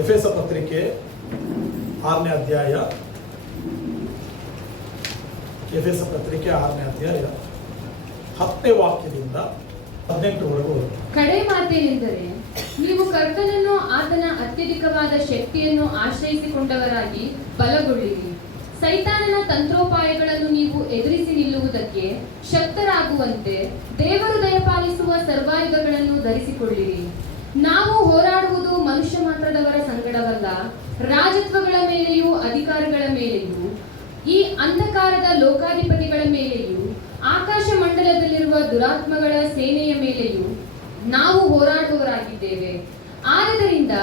ಎಫೆಸ ಪತ್ರಿಕೆ 6ನೇ ಅಧ್ಯಾಯ, ಎಫೆಸ ಪತ್ರಿಕೆ 6ನೇ ಅಧ್ಯಾಯ 10ನೇ ವಾಕ್ಯದಿಂದ 18ರವರೆಗೂ. ಕಡೆ ಮಾತೇನೆಂದರೆ, ನೀವು ಕರ್ತನನ್ನು ಆತನ ಅತ್ಯಧಿಕವಾದ ಶಕ್ತಿಯನ್ನು ಆಶ್ರಯಿಸಿಕೊಂಡವರಾಗಿ ಬಲಗೊಳ್ಳಿರಿ. ಸೈತಾನನ ತಂತ್ರೋಪಾಯಗಳನ್ನು ನೀವು ಎದುರಿಸಿ ನಿಲ್ಲುವುದಕ್ಕೆ ಶಕ್ತರಾಗುವಂತೆ ದೇವರು ದಯಪಾಲಿಸುವ ಸರ್ವಾಯುಧಗಳನ್ನು ಧರಿಸಿಕೊಳ್ಳಿರಿ. ನಾವು ಹೋರಾಡುವುದು ಮನುಷ್ಯ ಮಾತ್ರದವರ ಸಂಗಡವಲ್ಲ, ರಾಜತ್ವಗಳ ಮೇಲೆಯೂ ಅಧಿಕಾರಗಳ ಮೇಲೆಯೂ ಈ ಅಂಧಕಾರದ ಲೋಕಾಧಿಪತಿಗಳ ಮೇಲೆಯೂ ಆಕಾಶ ಮಂಡಲದಲ್ಲಿರುವ ದುರಾತ್ಮಗಳ ಸೇನೆಯ ಮೇಲೆಯೂ ನಾವು ಹೋರಾಡುವವರಾಗಿದ್ದೇವೆ. ಆದ್ದರಿಂದ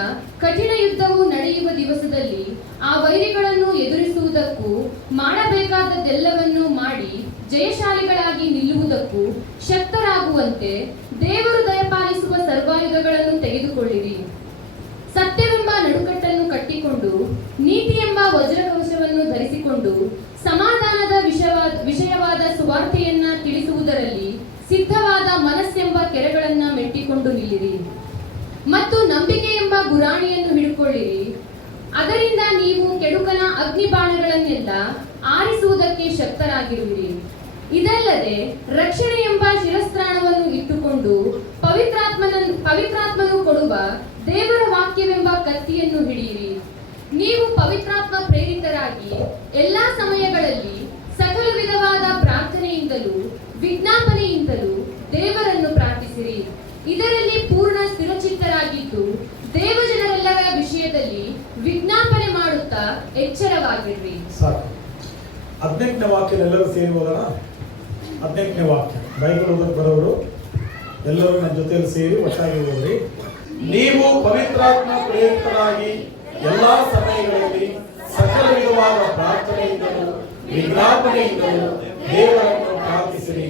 ಕಠಿಣ ಯುದ್ಧವು ನಡೆಯುವ ದಿವಸದಲ್ಲಿ ಆ ವೈರಿಗಳನ್ನು ಎದುರಿಸುವುದಕ್ಕೂ ಮಾಡಬೇಕಾದದ್ದೆಲ್ಲವನ್ನೂ ಮಾಡಿ ಜಯಶಾಲಿಗಳಾಗಿ ನಿಲ್ಲುವುದಕ್ಕೂ ಶಕ್ತರಾಗುವಂತೆ ದೇವರು ದಯಪಾಲಿಸುವ ಸರ್ವಾಯುಧಗಳನ್ನು ತೆಗೆದುಕೊಳ್ಳಿರಿ. ಸತ್ಯವೆಂಬ ನಡುಕಟ್ಟನ್ನು ಕಟ್ಟಿಕೊಂಡು, ನೀತಿ ಎಂಬ ವಜ್ರಕವಚವನ್ನು ಧರಿಸಿಕೊಂಡು, ಸಮಾಧಾನದ ವಿಷಯವಾದ ಸುವಾರ್ತೆಯನ್ನ ತಿಳಿಸುವುದರಲ್ಲಿ ಸಿದ್ಧವಾದ ಮನಸ್ಸೆಂಬ ಕೆರೆಗಳನ್ನ ಮೆಟ್ಟಿಕೊಂಡು ನಿಲ್ಲಿರಿ. ಮತ್ತು ನಂಬಿಕೆ ಎಂಬ ಗುರಾಣಿಯನ್ನು ಹಿಡುಕೊಳ್ಳಿರಿ. ಅದರಿಂದ ನೀವು ಕೆಡುಕನ ಅಗ್ನಿಬಾಣಗಳನ್ನೆಲ್ಲ ಆರಿಸುವುದಕ್ಕೆ ಶಕ್ತರಾಗಿರುವಿರಿ. ಇದಲ್ಲದೆ ರಕ್ಷಣೆ ಎಂಬ ಶಿರಸ್ತ್ರಾಣವನ್ನು ಇಟ್ಟುಕೊಂಡು ಪವಿತ್ರಾತ್ಮನು ಕೊಡುವ ದೇವರ ವಾಕ್ಯವೆಂಬ ಕತ್ತಿಯನ್ನು ಹಿಡಿಯಿರಿ. ನೀವು ಪವಿತ್ರಾತ್ಮ ಪ್ರೇರಿತರಾಗಿ ಎಲ್ಲಾ ಸಮಯಗಳಲ್ಲಿ ಸಕಲ ವಿಧವಾದ ಪ್ರಾರ್ಥನೆಯಿಂದಲೂ ವಿಜ್ಞಾಪನೆಯಿಂದಲೂ ದೇವರನ್ನು ಪ್ರಾರ್ಥಿಸಿರಿ. ಇದರಲ್ಲಿ ಪೂರ್ಣ ಸ್ಥಿರಚಿತ್ತರಾಗಿದ್ದು ದೇವಜನರೆಲ್ಲರ ವಿಷಯದಲ್ಲಿ ವಿಜ್ಞಾಪನೆ ಮಾಡುತ್ತಾ ಎಚ್ಚರವಾಗಿರ್ರಿ. 18ನೇ ವಾಕ್ಯದೆಲ್ಲರೂ ಸೇರಿ ಹೋಗೋಣ. 18ನೇ ವಾಕ್ಯ ಬೈಬಲ್ ಓದಕ್ಕೆ ಬರೋರು ಎಲ್ಲರೂ ನನ್ನ ಜೊತೆಯಲ್ಲಿ ಸೇರಿ ಒಟ್ಟಾಗಿ ಹೋಗ್ರಿ. ನೀವು ಪವಿತ್ರಾತ್ಮ ಪ್ರೇರಿತರಾಗಿ ಎಲ್ಲಾ ಸಮಯಗಳಲ್ಲಿ ಸಕಲ ವಿಧವಾದ ಪ್ರಾರ್ಥನೆಯಿಂದಲೂ ವಿಜ್ಞಾಪನೆಯಿಂದಲೂ ದೇವರನ್ನು ಪ್ರಾರ್ಥಿಸಿರಿ.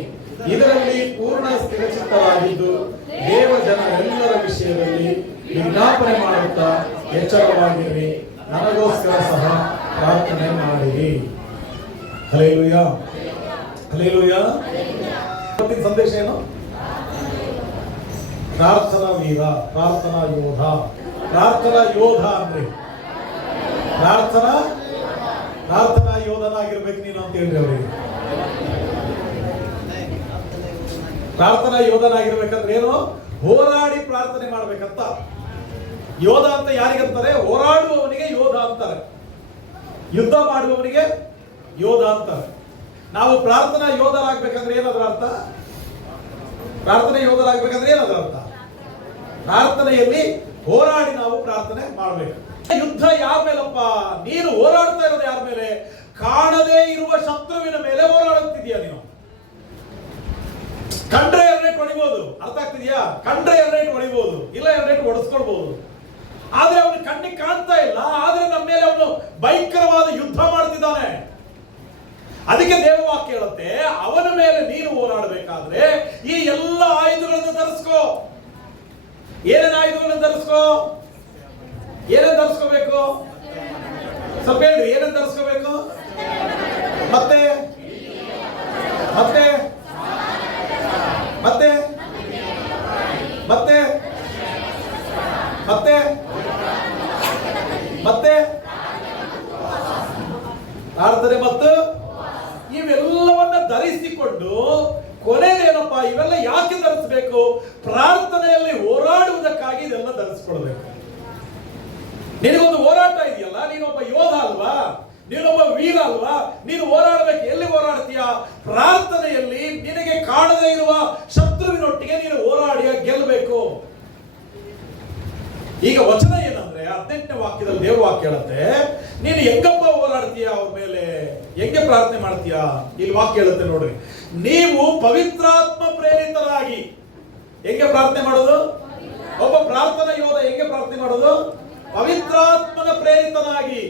ಇದರಲ್ಲಿ ಪೂರ್ಣ ಸ್ಥಿರಚಿತ್ತರಾಗಿದ್ದು ದೇವ ಜನರೆಲ್ಲರ ವಿಷಯದಲ್ಲಿ ವಿಜ್ಞಾಪನೆ ಮಾಡುತ್ತಾ ಎಚ್ಚರವಾಗಿರಿ. ನನಗೋಸ್ಕರ ಸಹ ಪ್ರಾರ್ಥನೆ ಮಾಡಿರಿ. Hallelujah, hallelujah. ಇವತ್ತಿನ ಸಂದೇಶ ಏನು? ಪ್ರಾರ್ಥನಾ ವೀರ, ಪ್ರಾರ್ಥನಾ ಯೋಧ. ಪ್ರಾರ್ಥನಾ ಯೋಧ ಅಂದ್ರೆ ಪ್ರಾರ್ಥನಾ ಯೋಧನಾಗಿರ್ಬೇಕು ನೀನು ಅಂತ ಹೇಳ್ರಿ ಅವರಿಗೆ. ಪ್ರಾರ್ಥನಾ ಯೋಧನಾಗಿರ್ಬೇಕಂದ್ರೆ ಏನು? ಹೋರಾಡಿ ಪ್ರಾರ್ಥನೆ ಮಾಡ್ಬೇಕಂತ. ಯೋಧ ಅಂತ ಯಾರಿಗಂತಾರೆ? ಹೋರಾಡುವವನಿಗೆ ಯೋಧ ಅಂತಾರೆ, ಯುದ್ಧ ಮಾಡುವವನಿಗೆ ಯೋಧ ಅಂತಾರೆ. ನಾವು ಪ್ರಾರ್ಥನಾ ಯೋಧರಾಗಬೇಕಂದ್ರೆ ಏನದರ ಅರ್ಥ? ಪ್ರಾರ್ಥನೆ ಯೋಧರಾಗಬೇಕಂದ್ರೆ ಏನದರ ಅರ್ಥ? ಪ್ರಾರ್ಥನೆಯಲ್ಲಿ ಹೋರಾಡಿ ನಾವು ಪ್ರಾರ್ಥನೆ ಮಾಡಬೇಕು. ಯುದ್ಧ ಯಾರ ಮೇಲಪ್ಪ? ನೀನು ಹೋರಾಡ್ತಾ ಇರೋದು ಯಾರ ಮೇಲೆ? ಕಾಣದೇ ಇರುವ ಶತ್ರುವಿನ ಮೇಲೆ ಹೋರಾಡುತ್ತಿದ್ಯಾ ನೀನು. ಕಂಡ್ರೆ 2 ಹೊಡಿಬಹುದು, ಅರ್ಥ ಆಗ್ತಿದ್ಯಾ? ಕಂಡ್ರೆ 2 ಹೊಡಿಬಹುದು, ಇಲ್ಲ 2 ಹೊಡೆಸ್ಕೊಳ್ಬಹುದು. ಆದ್ರೆ ಅವನು ಕಣ್ಣಿಗೆ ಕಾಣ್ತಾ ಇಲ್ಲ, ಆದ್ರೆ ನಮ್ಮ ಮೇಲೆ ಅವನು ಭಯಂಕರವಾದ ಯುದ್ಧ ಮಾಡ್ತಿದ್ದಾನೆ. ಅದಕ್ಕೆ ದೇವವಾಕ್ಯ ಹೇಳುತ್ತೆ, ಅವನ ಮೇಲೆ ನೀನು ಹೋರಾಡಬೇಕಾದ್ರೆ ಈ ಎಲ್ಲ ಆಯುಧಗಳನ್ನು ಧರಿಸ್ಕೋ. ಏನೇನು ಆಯುಧಗಳನ್ನು ಧರಿಸ್ಕೋ? ಏನೇನು ಧರಿಸ್ಕೋಬೇಕು? ಸ್ವಲ್ಪ ಹೇಳ್ರಿ, ಏನೇನು ಧರಿಸ್ಕೋಬೇಕು? ಮತ್ತೆ ಮತ್ತೆ ಮತ್ತೆ ಮತ್ತೆ ಮತ್ತೆ ಮತ್ತೆ ಪ್ರಾರ್ಥನೆ ಮತ್ತು ಇವೆಲ್ಲವನ್ನ ಧರಿಸಿಕೊಂಡು ಕೊನೆಯದೇನಪ್ಪ? ಇವೆಲ್ಲ ಯಾಕೆ ಧರಿಸಬೇಕು? ಪ್ರಾರ್ಥನೆಯಲ್ಲಿ ಹೋರಾಡುವುದಕ್ಕಾಗಿ ಇದೆಲ್ಲ ಧರಿಸಿಕೊಳ್ಬೇಕು. ನಿನಗೊಂದು ಹೋರಾಟ ಇದೆಯಲ್ಲ, ನೀನೊಬ್ಬ ಯೋಧ ಅಲ್ವಾ, ನೀನೊಬ್ಬ ವೀರ ಅಲ್ವಾ, ನೀನು ಹೋರಾಡಬೇಕು. ಎಲ್ಲಿ ಹೋರಾಡ್ತೀಯ? ಪ್ರಾರ್ಥನೆಯಲ್ಲಿ ನಿನಗೆ ಕಾಣದೇ ಇರುವ ಶತ್ರುವಿನೊಟ್ಟಿಗೆ ನೀನು ಹೋರಾಡಿ ಗೆಲ್ಲಬೇಕು. ಈಗ ವಚನ ಏನಂದ್ರೆ 18ನೇ ವಾಕ್ಯದಲ್ಲಿ ದೇವ್ರ ವಾಕ್ಯ ಹೇಳುತ್ತೆ, ನೀನು ಹೆಂಗಪ್ಪ ಹೋರಾಡ್ತೀಯ ಅವ್ರ ಮೇಲೆ, ಹೆಂಗೆ ಪ್ರಾರ್ಥನೆ ಮಾಡ್ತೀಯ? ಇಲ್ಲಿ ವಾಕ್ಯ ಹೇಳುತ್ತೆ ನೋಡ್ರಿ, ನೀವು ಪವಿತ್ರಾತ್ಮ ಪ್ರೇರಿತರಾಗಿ. ಹೆಂಗೆ ಪ್ರಾರ್ಥನೆ ಮಾಡೋದು? ಒಬ್ಬ ಪ್ರಾರ್ಥನಾ ಯೋಧ ಹೆಂಗೆ ಪ್ರಾರ್ಥನೆ ಮಾಡೋದು? ಪವಿತ್ರಾತ್ಮನ ಪ್ರೇರಿತನಾಗಿ,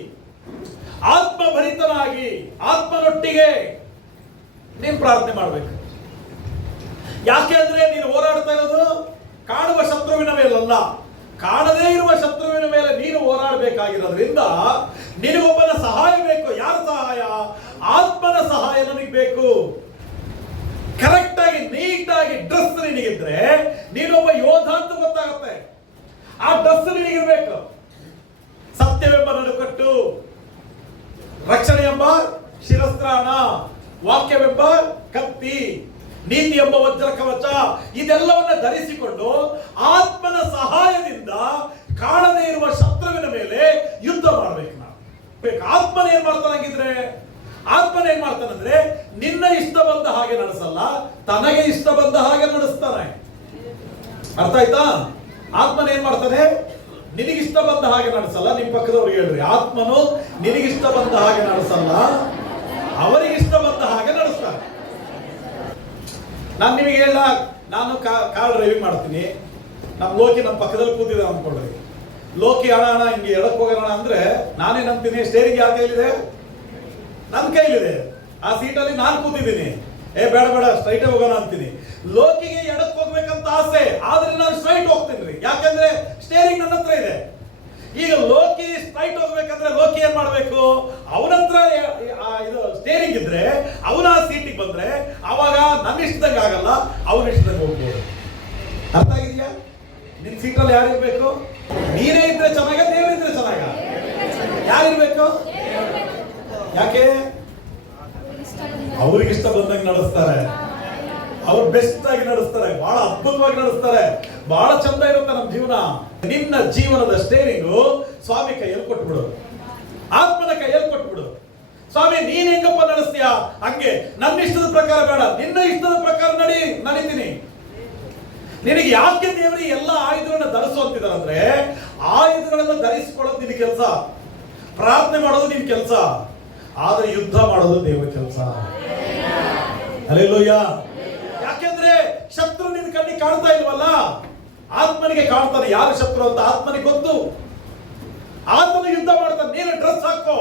ಆತ್ಮಭರಿತನಾಗಿ, ಆತ್ಮನೊಟ್ಟಿಗೆ ನೀನು ಪ್ರಾರ್ಥನೆ ಮಾಡಬೇಕು. ಯಾಕೆ ಅಂದ್ರೆ ನೀನು ಹೋರಾಡ್ತಾ ಇರೋದು ಕಾಣುವ ಶತ್ರುವಿನ ಮೇಲಲ್ಲ, ಕಾಣದೇ ಇರುವ ಶತ್ರುವಿನ ಮೇಲೆ ನೀನು ಹೋರಾಡಬೇಕಾಗಿರೋದ್ರಿಂದ ನಿನಗೊಬ್ಬನ ಸಹಾಯ ಬೇಕು. ಯಾರ ಸಹಾಯ? ಆತ್ಮನ ಸಹಾಯ ನನಗೆ ಬೇಕು. ಕರೆಕ್ಟ್ ಆಗಿ ನೀಟಾಗಿ ಡ್ರೆಸ್ ನಿನಗಿದ್ರೆ ನೀನೊಬ್ಬ ಯೋಧ ಅಂತ ಗೊತ್ತಾಗುತ್ತೆ. ಆ ಡ್ರೆಸ್ ನಿನಗಿರ್ಬೇಕು. ರಕ್ಷಣೆ ಎಂಬ ಶಿರಸ್ತ್ರಾಣ, ವಾಕ್ಯವೆಂಬ ಕತ್ತಿ, ನೀತಿ ಎಂಬ ವಜ್ರ ಕವಚ, ಇದೆಲ್ಲವನ್ನ ಧರಿಸಿಕೊಂಡು ಆತ್ಮನ ಸಹಾಯದಿಂದ ಕಾಣದೇ ಇರುವ ಶತ್ರುವಿನ ಮೇಲೆ ಯುದ್ಧ ಮಾಡ್ಬೇಕು ನಾವು. ಆತ್ಮನ ಏನ್ ಮಾಡ್ತಾನಾಗಿದ್ರೆ, ಆತ್ಮನ ಏನ್ ಮಾಡ್ತಾನಂದ್ರೆ ನಿನ್ನ ಇಷ್ಟ ಬಂದ ಹಾಗೆ ನಡೆಸಲ್ಲ, ತನಗೆ ಇಷ್ಟ ಬಂದ ಹಾಗೆ ನಡೆಸ್ತಾನೆ. ಅರ್ಥ ಆಯ್ತಾ? ಆತ್ಮನ ಏನ್ ಮಾಡ್ತಾನೆ, ನಿನಗಿಷ್ಟ ಬಂದ ಹಾಗೆ ನಡೆಸಲ್ಲ. ನಿಮ್ ಪಕ್ಕದವ್ರಿಗೆ ಹೇಳ್ರಿ, ಆತ್ಮನು ನಿನಗಿಷ್ಟ ಬಂದ ಹಾಗೆ ನಡೆಸಲ್ಲ, ಅವರಿಗಿಷ್ಟ ಬಂದ ಹಾಗೆ ನಡೆಸ್ತಾನೆ. ನಾನು ನಿಮಗೆ ಹೇಳ, ನಾನು ಕಾರ್ ಡ್ರೈವಿಂಗ್ ಮಾಡ್ತೀನಿ. ನಮ್ಮ ಲೋಕಿ ನಮ್ಮ ಪಕ್ಕದಲ್ಲಿ ಕೂತಿದೆ ಅನ್ಕೊಳ್ರಿ. ಲೋಕಿ ಅಣ್ಣ ಹಿಂಗೆ ಎಡಕ್ ಹೋಗೋಣ ಅಂದ್ರೆ ನಾನೇನಂತೀನಿ, ಸ್ಟೇರಿಂಗ್ ಯಾರ ಕೈಲಿದೆ? ನನ್ನ ಕೈಲಿದೆ. ಆ ಸೀಟಲ್ಲಿ ನಾನು ಕೂತಿದ್ದೀನಿ. ಬೇಡ ಬೇಡ ಸ್ಟ್ರೈಟ್ ಹೋಗೋಣ ಅಂತೀನಿ. ಲೋಕಿಗೆ ಎಡಕ್ ಹೋಗ್ಬೇಕಂತ ಆಸೆ, ಆದ್ರೆ ನಾನು ಸ್ಟ್ರೈಟ್ ಹೋಗ್ತೀನಿ. ಯಾಕಂದ್ರೆ ಸ್ಟೇರಿಂಗ್ ನನ್ನ ಹತ್ರ ಇದೆ. ಈಗ ಲೋಕಿ ಸ್ಟ್ರೈಟ್ ಹೋಗ್ಬೇಕಂದ್ರೆ ಲೋಕಿ ಏನ್ ಮಾಡ್ಬೇಕು? ಅವನತ್ರ ಇದು ಸ್ಟೇರಿಂಗ್ ಇದ್ರೆ ಅವನ ಸೀಟಿಗೆ ಬಂದ್ರೆ ಅವಾಗ ನನ್ನ ಇಷ್ಟದಂಗೆ ಆಗಲ್ಲ, ಅವನ ಇಷ್ಟದಂಗೆ ಹೋಗ್ಬೋದು. ಅರ್ಥ ಆಗಿದೆಯಾ? ನಿನ್ ಸೀಟಲ್ಲಿ ಯಾರಿರ್ಬೇಕು? ನೀನೇ ಇದ್ರೆ ಚೆನ್ನಾಗ, ದೇವರಿದ್ರೆ ಚೆನ್ನಾಗ? ಯಾರಿರ್ಬೇಕು? ಯಾಕೆ? ಅವ್ರಿಗಿಷ್ಟ ಬಂದಂಗೆ ನಡೆಸ್ತಾರೆ, ಅವ್ರು ಬೆಸ್ಟ್ ಆಗಿ ನಡೆಸ್ತಾರೆ, ಬಹಳ ಅದ್ಭುತವಾಗಿ ನಡೆಸ್ತಾರೆ, ಬಹಳ ಚಂದ ಇರುತ್ತೆ ನಮ್ಮ ಜೀವನ. ನಿನ್ನ ಜೀವನದ ಸ್ಟೇರಿಂಗು ಸ್ವಾಮಿ ಕೈಯಲ್ಲಿ ಕೊಟ್ಬಿಡು, ಆತ್ಮನ ಕೈಯಲ್ಲಿ ಕೊಟ್ಬಿಡು. ಸ್ವಾಮಿ ನೀನ್ ಹೆಂಗಪ್ಪ ನಡೆಸ್ತೀಯಾ? ಹಂಗೆ ನನ್ನ ಇಷ್ಟದ ಪ್ರಕಾರ ಬೇಡ, ನಿನ್ನ ಇಷ್ಟದ ಪ್ರಕಾರ ನಡೀತೀನಿ. ನಿನಗೆ ಯಾಕೆ ದೇವರಿಗೆ ಎಲ್ಲ ಆಯುಧಗಳನ್ನ ಧರಿಸುವಂತಿದ್ದಾರೆ ಅಂದ್ರೆ, ಆಯುಧಗಳನ್ನ ಧರಿಸಿಕೊಳ್ಳೋದು ನಿನ್ನ ಕೆಲಸ, ಪ್ರಾರ್ಥನೆ ಮಾಡೋದು ನಿನ್ ಕೆಲಸ, ಆದ್ರೆ ಯುದ್ಧ ಮಾಡೋದು ದೇವರ ಕೆಲಸ. ಹಲ್ಲೆಲೂಯಾ. ಯಾಕೆಂದ್ರೆ ಶತ್ರು ನಿನ್ನ ಕಣ್ಣಿಗೆ ಕಾಣ್ತಾ ಇಲ್ವಲ್ಲ, ಆತ್ಮನಿಗೆ ಕಾಣ್ತಾನೆ ಯಾರು ಶತ್ರು ಅಂತ. ಆತ್ಮನಿಗೆ ಗೊತ್ತು, ಆತ್ಮನ ಯುದ್ಧ ಮಾಡ್ತಾನೆ. ನೀನು ಡ್ರೆಸ್ ಹಾಕೋ,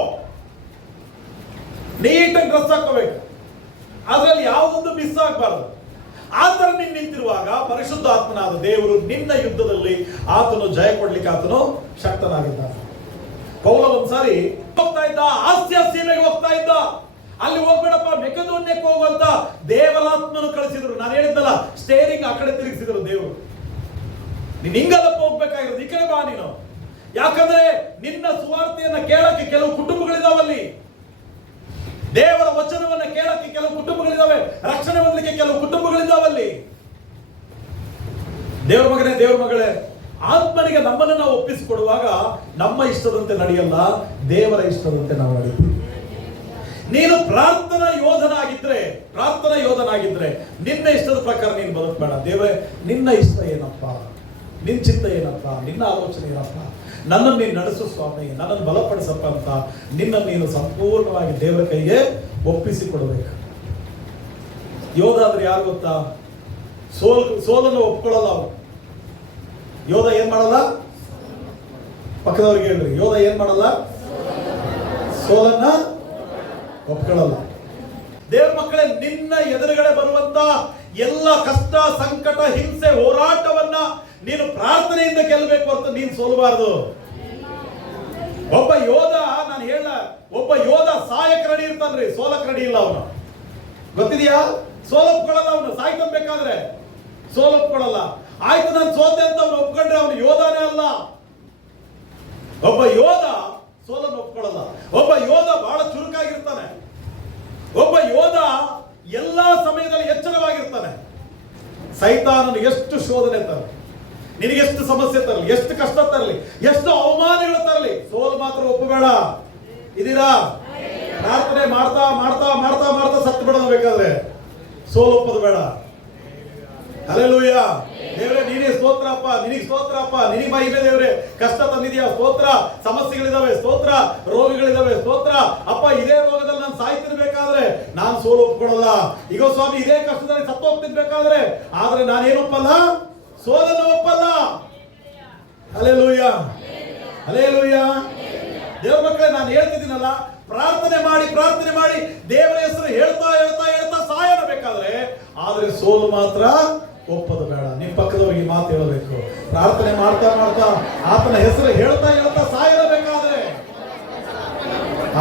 ನೀಟಾಗಿ ಡ್ರೆಸ್ ಹಾಕೋಬೇಕು, ಅದ್ರಲ್ಲಿ ಯಾವುದೊಂದು ಮಿಸ್ ಆಗಬಾರ್ದು. ಆತರ ನೀನು ನಿಂತಿರುವಾಗ ಪರಿಶುದ್ಧ ಆತ್ಮನಾದ ದೇವರು ನಿನ್ನ ಯುದ್ಧದಲ್ಲಿ ಆತನು ಜಯ ಕೊಡ್ಲಿಕ್ಕೆ ಆತನು ಶಕ್ತನಾಗಿದ್ದಾನೆ. ಪೌಲ ಒಂದ್ಸಾರಿ ಹೋಗ್ತಾ ಇದ್ದ, ಆಸ್ಯ ಸೀಮೆಗೆ ಹೋಗ್ತಾ ಇದ್ದ. ಅಲ್ಲಿ ಹೋಗ್ಬೇಡಪ್ಪ, ಮೆಕೆದೋನ್ಯಕ್ಕೆ ಹೋಗುವಂತ ದೇವರಾತ್ಮನು ಕಳಿಸಿದ್ರು. ನಾನು ಹೇಳಿದ್ದಲ್ಲ, ಸ್ಟೇರಿಂಗ್ ಆ ಕಡೆ ತಿರುಗಿಸಿದ್ರು ದೇವರು. ನೀನ್ ಹಿಂಗಲ್ಲಪ್ಪ ಹೋಗ್ಬೇಕಾಗಿರೋದು, ಈ ಕಡೆ ಬಾ ನೀನು. ಯಾಕಂದ್ರೆ ನಿನ್ನ ಸುವಾರ್ತೆಯನ್ನ ಕೇಳಕ್ಕೆ ಕೆಲವು ಕುಟುಂಬಗಳಿದಾವಲ್ಲಿ, ದೇವರ ವಚನವನ್ನ ಕೇಳಕ್ಕೆ ಕೆಲವು ಕುಟುಂಬಗಳಿದಾವೆ, ರಕ್ಷಣೆ ಹೊಂದಲಿಕ್ಕೆ ಕೆಲವು ಕುಟುಂಬಗಳಿದಾವಲ್ಲಿ. ದೇವರ ಮಗನೇ, ದೇವರ ಮಗಳೇ, ಆತ್ಮನಿಗೆ ನಮ್ಮನ್ನು ನಾವು ಒಪ್ಪಿಸಿಕೊಡುವಾಗ ನಮ್ಮ ಇಷ್ಟದಂತೆ ನಡೆಯಲ್ಲ, ದೇವರ ಇಷ್ಟದಂತೆ ನಾವು ನಡೆಯುತ್ತೀವಿ. ನೀನು ಪ್ರಾರ್ಥನಾ ಯೋಧನಾಗಿದ್ರೆ ನಿನ್ನ ಇಷ್ಟದ ಪ್ರಕಾರ ನೀನು ಬದುಕಬೇಡ. ದೇವರೇ, ನಿನ್ನ ಇಷ್ಟ ಏನಪ್ಪ, ನಿನ್ನ ಚಿತ್ತ ಏನಪ್ಪ, ನಿನ್ನ ಆಲೋಚನೆ ಏನಪ್ಪ, ನನ್ನನ್ನು ನೀನು ನಡೆಸು ಸ್ವಾಮಿ, ನನ್ನನ್ನು ಬಲಪಡಿಸಪ್ಪ ಅಂತ ನಿನ್ನನ್ನು ನೀನು ಸಂಪೂರ್ಣವಾಗಿ ದೇವರ ಕೈಗೆ ಒಪ್ಪಿಸಿಕೊಡಬೇಕು. ಯೋಧ ಆದ್ರೆ ಯಾರು ಗೊತ್ತಾ? ಸೋಲನ್ನು ಒಪ್ಕೊಳ್ಳಲ್ಲ ಅವರು. ಯೋಧ ಏನ್ ಮಾಡಲ್ಲ? ಪಕ್ಕದವ್ರಿಗೆ ಹೇಳ್ರಿ, ಯೋಧ ಏನ್ ಮಾಡಲ್ಲ? ಸೋಲನ್ನ ಒಪ್ಕೊಳ್ಳಲ್ಲ. ದೇವ್ರ ಮಕ್ಕಳೇ, ನಿನ್ನ ಎದುರುಗಡೆ ಬರುವಂತ ಎಲ್ಲ ಕಷ್ಟ, ಸಂಕಟ, ಹಿಂಸೆ, ಹೋರಾಟವನ್ನ ನೀನು ಪ್ರಾರ್ಥನೆಯಿಂದ ಗೆಲ್ಲಬೇಕು ಹೊರತು ನೀನು ಸೋಲಬಾರದು. ಒಬ್ಬ ಯೋಧ, ನಾನು ಹೇಳ, ಒಬ್ಬ ಯೋಧ ಸಾಯಕ್ ರೆಡಿ ಇರ್ತಾನ್ರಿ, ಸೋಲಕ್ ರೆಡಿ ಇಲ್ಲ ಅವನು. ಗೊತ್ತಿದೆಯಾ? ಸೋಲೊಪ್ಕೊಳ್ಳಲ್ಲ ಅವನು. ಸಾಯ್ತಬೇಕಾದ್ರೆ ಸೋಲೊಪ್ಕೊಳ್ಳಲ್ಲ. ಆಯ್ತು ನಾನು ಸೋತೆ ಅಂತ ಅವನು ಒಪ್ಕೊಂಡ್ರೆ ಅವನು ಯೋಧನೇ ಅಲ್ಲ. ಒಬ್ಬ ಯೋಧ ಸೋಲನ್ನು ಒಪ್ಕೊಳ್ಳಲ್ಲ. ಒಬ್ಬ ಯೋಧ ಬಹಳ ಚುರುಕಾಗಿರ್ತಾನೆ. ಒಬ್ಬ ಯೋಧ ಎಲ್ಲಾ ಸಮಯದಲ್ಲಿ ಎಚ್ಚರವಾಗಿರ್ತಾನೆ. ಸೈತಾನನು ಎಷ್ಟು ಶೋಧನೆ ತರಲಿ, ನಿನಗೆಷ್ಟು ಸಮಸ್ಯೆ ತರಲಿ, ಎಷ್ಟು ಕಷ್ಟ ತರಲಿ, ಎಷ್ಟು ಅವಮಾನಗಳು ತರಲಿ, ಸೋಲು ಮಾತ್ರ ಒಪ್ಪಬೇಡ. ಇದೀರಾ? ಪ್ರಾರ್ಥನೆ ಮಾಡ್ತಾ ಮಾಡ್ತಾ ಮಾಡ್ತಾ ಮಾಡ್ತಾ ಸತ್ತು ಬಿಡೋದು ಬೇಕಾದ್ರೆ, ಸೋಲು ಒಪ್ಪದು ಬೇಡ. ಹಲ್ಲೆಲೂಯಾ. ದೇವರೇ, ನೀನೇ ಸ್ತೋತ್ರಪ್ಪ, ನಿನಗೆ ಸ್ತೋತ್ರಪ್ಪ, ನಿನಗೆ ಮಹಿಮೆ ದೇವರೇ. ಕಷ್ಟ ತಂದಿದೆಯಾ? ಸ್ತೋತ್ರ. ಸಮಸ್ಯೆಗಳಿದಾವೆ, ಸ್ತೋತ್ರ. ರೋಗಗಳಿದಾವೆ, ಸ್ತೋತ್ರ. ಅಪ್ಪ, ಇದೇ ರೋಗದಲ್ಲಿ ನಾನು ಸಾಯ್ತಿರ್ಬೇಕಾದ್ರೆ ನಾನು ಸೋಲು ಒಪ್ಕೊಳ್ಳಲ್ಲ. ಈಗ ಸ್ವಾಮಿ, ಇದೇ ಕಷ್ಟದಲ್ಲಿ ಸತ್ತು ಹೋಗ್ತಿರ್ಬೇಕಾದ್ರೆ, ಆದ್ರೆ ನಾನೇನೊಪ್ಪಲ್ಲ, ಸೋಲನ್ನು ಒಪ್ಪಲ್ಲ. Hallelujah, hallelujah. ದೇವ್ರ ಮಕ್ಕಳೇ, ನಾನು ಹೇಳ್ತಿದ್ದೀನಲ್ಲ, ಪ್ರಾರ್ಥನೆ ಮಾಡಿ ಪ್ರಾರ್ಥನೆ ಮಾಡಿ ದೇವರ ಹೆಸರು ಹೇಳ್ತಾ ಹೇಳ್ತಾ ಹೇಳ್ತಾ ಸಾಯನ ಬೇಕಾದ್ರೆ, ಆದ್ರೆ ಸೋಲು ಮಾತ್ರ ಒಪ್ಪದು ಬೇಡ. ನಿಮ್ ಪಕ್ಕದವರಿಗೆ ಮಾತು ಹೇಳಬೇಕು. ಪ್ರಾರ್ಥನೆ ಮಾಡ್ತಾ ಮಾಡ್ತಾ ಆತನ ಹೆಸರು ಹೇಳ್ತಾ ಹೇಳ್ತಾ ಸಾಯಬೇಕಾದ್ರೆ,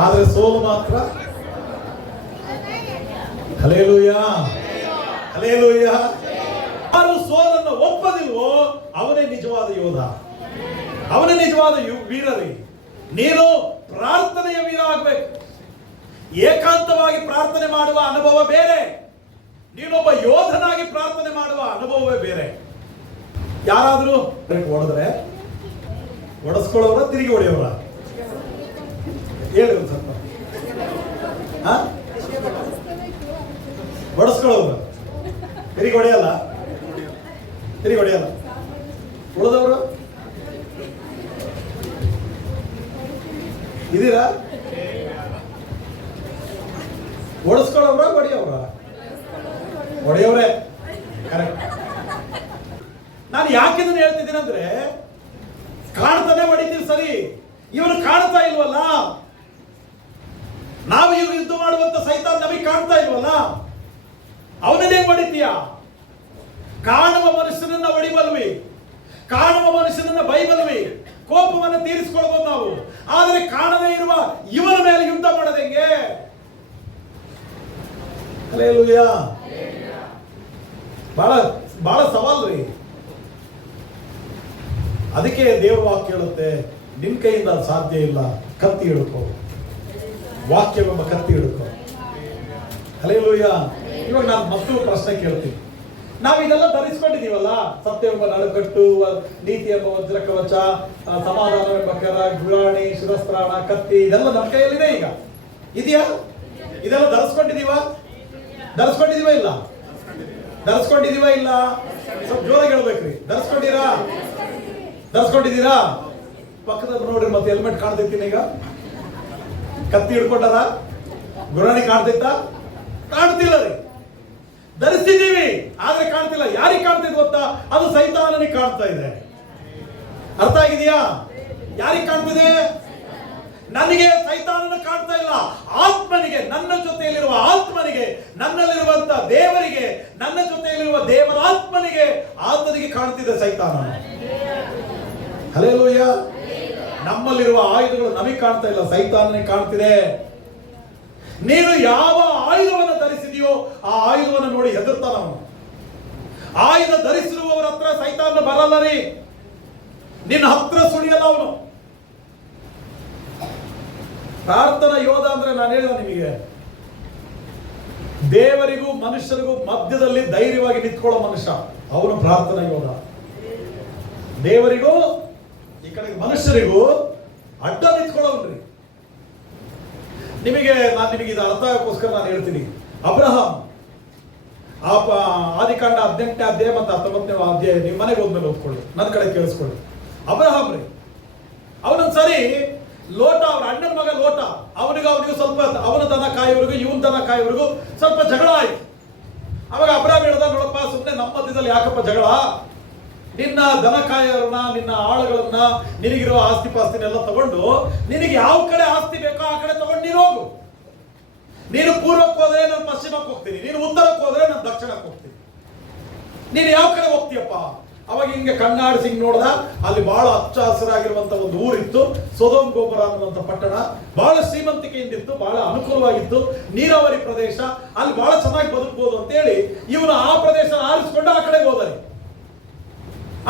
ಆದ್ರೆ ಸೋಲು ಮಾತ್ರ. Hallelujah, hallelujah. ಯಾರು ಸೋಲನ್ನು ಒಪ್ಪದಿಲ್ವೋ ಅವನೇ ನಿಜವಾದ ಯೋಧ, ಅವನೇ ನಿಜವಾದ ವೀರರಿ. ನೀನು ಪ್ರಾರ್ಥನೆಯ ವೀರ ಆಗ್ಬೇಕು. ಏಕಾಂತವಾಗಿ ಪ್ರಾರ್ಥನೆ ಮಾಡುವ ಅನುಭವ ಬೇರೆ, ನೀನೊಬ್ಬ ಯೋಧನಾಗಿ ಪ್ರಾರ್ಥನೆ ಮಾಡುವ ಅನುಭವವೇ ಬೇರೆ. ಯಾರಾದರೂ ಹೊಡೆದ್ರೆ ಹೊಡೆಸ್ಕೊಳ್ಳೋರ ತಿರುಗಿ ಹೊಡೆಯೋರ ಹೇಳಿ ಒಂದು ಸ್ವಲ್ಪ. ಹೊಡೆಸ್ಕೊಳ್ಳೋರು ತಿರುಗಿ ಹೊಡೆಯಲ್ಲ, ತಿರುಗಿ ಹೊಡೆಯಲ್ಲ. ಉಳಿದವರು ಇದೀರಾ? ಹೊಡೆಸ್ಕೊಳ್ಳೋರ ಹೊಡೆಯೋರ? ಹೊಡೆಯೋರೆ. ಕರೆಕ್ಟ್. ನಾನು ಯಾಕಿದನ್ನು ಹೇಳ್ತಿದ್ದೀನಿ ಅಂದ್ರೆ, ಕಾಣ್ತಾನೆ ಹೊಡಿತೀವಿ ಸರಿ, ಇವರು ಕಾಣ್ತಾ ಇಲ್ವಲ್ಲ. ನಾವು ಇವ್ರು ಯುದ್ಧ ಮಾಡುವಂತ ಸೈತಾನ್ ನಮಗೆ ಕಾಣ್ತಾ ಇಲ್ವಲ್ಲ, ಅವನನ್ನೇ ಹೊಡಿತೀಯ. ಕಾಣುವ ಮನುಷ್ಯನನ್ನ ಹೊಡಿಬಲ್ವಿ, ಕಾಣುವ ಮನುಷ್ಯನನ್ನ ಬೈಬಲ್ವಿ, ಕೋಪವನ್ನು ತೀರಿಸಿಕೊಳ್ಬಹುದು ನಾವು. ಆದರೆ ಕಾಣದೇ ಇರುವ ಇವನ ಮೇಲೆ ಯುದ್ಧ ಮಾಡೋದೆಂಗೆ? ಹಲ್ಲೆಲೂಯಾ. ಬಹಳ ಬಹಳ ಸವಾಲ್ ರೀ. ಅದಕ್ಕೆ ದೇವರ ವಾಕ್ಯ ಹೇಳುತ್ತೆ, ನಿನ್ ಕೈಯಿಂದ ಅದು ಸಾಧ್ಯ ಇಲ್ಲ, ಕತ್ತಿ ಹಿಡ್ಕೋ, ವಾಕ್ಯವೆಂಬ ಕತ್ತಿ ಹಿಡ್ಕೋ. ಹಲ್ಲೆಲೂಯಾ. ಇವಾಗ ನಾನು ಮತ್ತೊಂದು ಪ್ರಶ್ನೆ ಕೇಳ್ತೀನಿ. ನಾವು ಇದೆಲ್ಲ ಧರಿಸ್ಕೊಂಡಿದೀವಲ್ಲ, ಸತ್ಯವೆಂಬ ನಡುಕಟ್ಟು, ನೀತಿ ಎಂಬ ವಜ್ರ ಕವಚ, ಸಮಾಧಾನವೆಂಬ ಕೆರ, ಗುರಾಣಿ, ಶಿರಸ್ತ್ರಾಣ, ಕತ್ತಿ, ಇದೆಲ್ಲ ನಮ್ಮ ಕೈಯಲ್ಲಿದೆ. ಈಗ ಇದೆಯಾ? ಇದೆಲ್ಲ ಧರಿಸ್ಕೊಂಡಿದೀವ? ಧರಿಸ್ಕೊಂಡಿದೀವ ಇಲ್ಲ? ಧರಿಸ್ಕೊಂಡಿದೀವ ಇಲ್ಲ? ಸ್ವಲ್ಪ ಜೋರಾಗಿ ಹೇಳ್ಬೇಕ್ರಿ. ಧರಿಸ್ಕೊಂಡಿರಾ? ಧರಿಸ್ಕೊಂಡಿದ್ದೀರಾ? ಪಕ್ಕದ ನೋಡ್ರಿ, ಮತ್ತೆ ಹೆಲ್ಮೆಟ್ ಕಾಣ್ತೈತೀನಿ. ಈಗ ಕತ್ತಿ ಹಿಡ್ಕೊಂಡಾರ? ಗುರಾಣಿ ಕಾಣ್ತೈತ? ಕಾಣ್ತಿಲ್ಲ ರೀ. ಧರಿಸ್ತಿದ್ದೀವಿ ಆದ್ರೆ ಕಾಣ್ತಿಲ್ಲ. ಯಾರಿಗೆ ಕಾಣ್ತಿದ್ ಗೊತ್ತಾ? ಅದು ಸೈತಾನನಿಗೆ ಕಾಣ್ತಾ ಇದೆ. ಅರ್ಥ ಆಗಿದೆಯಾ? ಯಾರಿಗೆ ಕಾಣ್ತಿದೆ? ನನಗೆ ಸೈತಾನನ ಕಾಣ್ತಾ ಇಲ್ಲ, ಆತ್ಮನಿಗೆ, ನನ್ನ ಜೊತೆಯಲ್ಲಿರುವ ಆತ್ಮನಿಗೆ, ನನ್ನಲ್ಲಿರುವಂತ ದೇವರಿಗೆ, ನನ್ನ ಜೊತೆಯಲ್ಲಿರುವ ದೇವರ ಆತ್ಮನಿಗೆ, ಆತನಿಗೆ ಕಾಣ್ತಿದೆ ಸೈತಾನ. ಹಲ್ಲೆಲೂಯಾ. ನಮ್ಮಲ್ಲಿರುವ ಆಯುಧಗಳು ನಮಗೆ ಕಾಣ್ತಾ ಇಲ್ಲ, ಸೈತಾನನಿಗೆ ಕಾಣ್ತಿದೆ. ನೀನು ಯಾವ ಆಯುಧವನ್ನು ಧರಿಸಿದೆಯೋ ಆ ಆಯುಧವನ್ನು ನೋಡಿ ಹೆದರ್ತಾನ ಅವನು. ಆಯುಧ ಧರಿಸಿರುವವರ ಹತ್ರ ಸೈತಾನ ಬರಲ್ಲ ರೀ, ನಿನ್ನ ಹತ್ರ ಸುಳಿಯಲ್ಲ ಅವನು. ಪ್ರಾರ್ಥನಾ ಯೋಧ ಅಂದ್ರೆ ನಾನು ಹೇಳಿದ ನಿಮಗೆ, ದೇವರಿಗೂ ಮನುಷ್ಯರಿಗೂ ಮಧ್ಯದಲ್ಲಿ ಧೈರ್ಯವಾಗಿ ನಿಂತ್ಕೊಳ್ಳೋ ಮನುಷ್ಯ ಅವನು ಪ್ರಾರ್ಥನಾ ಯೋಧ. ದೇವರಿಗೂ ಈ ಕಡೆ ಮನುಷ್ಯರಿಗೂ ಅಡ್ಡ ನಿಂತ್ಕೊಳ್ಳೋನ್ರಿ. ನಾನು ನಿಮಗೆ ಇದು ಅರ್ಥ ಆಗೋಕ್ಕೋಸ್ಕರ ನಾನು ಹೇಳ್ತೀನಿ. ಅಬ್ರಹಾಂ ಆದಿಕಾಂಡ 18ನೇ ಅಧ್ಯಾಯ ಮತ್ತು 19ನೇ ಅಧ್ಯಾಯ ನಿಮ್ಮ ಮನೆಗೆ ಹೋದ್ಮೇಲೆ ಓದ್ಕೊಳ್ಳಿ, ನನ್ನ ಕಡೆ ಕೇಳಿಸ್ಕೊಳ್ಳಿ. ಅಬ್ರಹಾಂ ರೀ, ಅವನೊಂದ್ ಸರಿ ಲೋಟ, ಅವ್ರ ಅಣ್ಣನ ಮಗ ಲೋಟ, ಅವನಿಗೂ ಸ್ವಲ್ಪ, ಅವನ ದನ ಕಾಯೋವರೆಗೂ ಇವನ್ ದನ ಕಾಯೋವರೆಗೂ ಸ್ವಲ್ಪ ಜಗಳ ಆಯ್ತು. ಅವಾಗ ಅಬ್ರಹಾಂ ಹೇಳ್ದ, ನೋಡಪ್ಪ, ಸುಮ್ಮನೆ ನಮ್ಮ ಮಧ್ಯದಲ್ಲಿ ಯಾಕಪ್ಪ ಜಗಳ? ನಿನ್ನ ದನ ಕಾಯೋರನ್ನ, ನಿನ್ನ ಆಳುಗಳನ್ನ, ನಿನಗಿರುವ ಆಸ್ತಿ ಪಾಸ್ತಿನೆಲ್ಲ ತಗೊಂಡು, ನಿನಗೆ ಯಾವ ಕಡೆ ಆಸ್ತಿ ಬೇಕೋ ಆ ಕಡೆ ತಗೊಂಡು ನೀನು ಹೋಗು. ನೀನು ಪೂರ್ವಕ್ಕೆ ಹೋದ್ರೆ ನಾನು ಪಶ್ಚಿಮಕ್ಕೆ ಹೋಗ್ತೀನಿ, ನೀನು ಉತ್ತರಕ್ಕೆ ಹೋದ್ರೆ ನಾನು ದಕ್ಷಿಣಕ್ಕೆ ಹೋಗ್ತೀನಿ. ನೀನು ಯಾವ ಕಡೆ ಹೋಗ್ತೀಯಪ್ಪ? ಅವಾಗ ಹಿಂಗೆ ಕಣ್ಣಾಡಿಸಿ ಹಿಂಗ್ ನೋಡ್ದ, ಅಲ್ಲಿ ಬಹಳ ಹಚ್ಚ ಹಸಿರಾಗಿರುವಂತ ಒಂದು ಊರಿತ್ತು, ಸೊದೋಮ್ ಗೊಮೋರ ಅನ್ನುವಂಥ ಪಟ್ಟಣ. ಬಹಳ ಶ್ರೀಮಂತಿಕೆಯಿಂದಿತ್ತು, ಬಹಳ ಅನುಕೂಲವಾಗಿತ್ತು, ನೀರಾವರಿ ಪ್ರದೇಶ, ಅಲ್ಲಿ ಬಹಳ ಚೆನ್ನಾಗಿ ಬದುಕಬಹುದು ಅಂತ ಹೇಳಿ ಇವನು ಆ ಪ್ರದೇಶ ಆರಿಸಿಕೊಂಡು ಆ ಕಡೆಗೆ ಹೋದರೆ.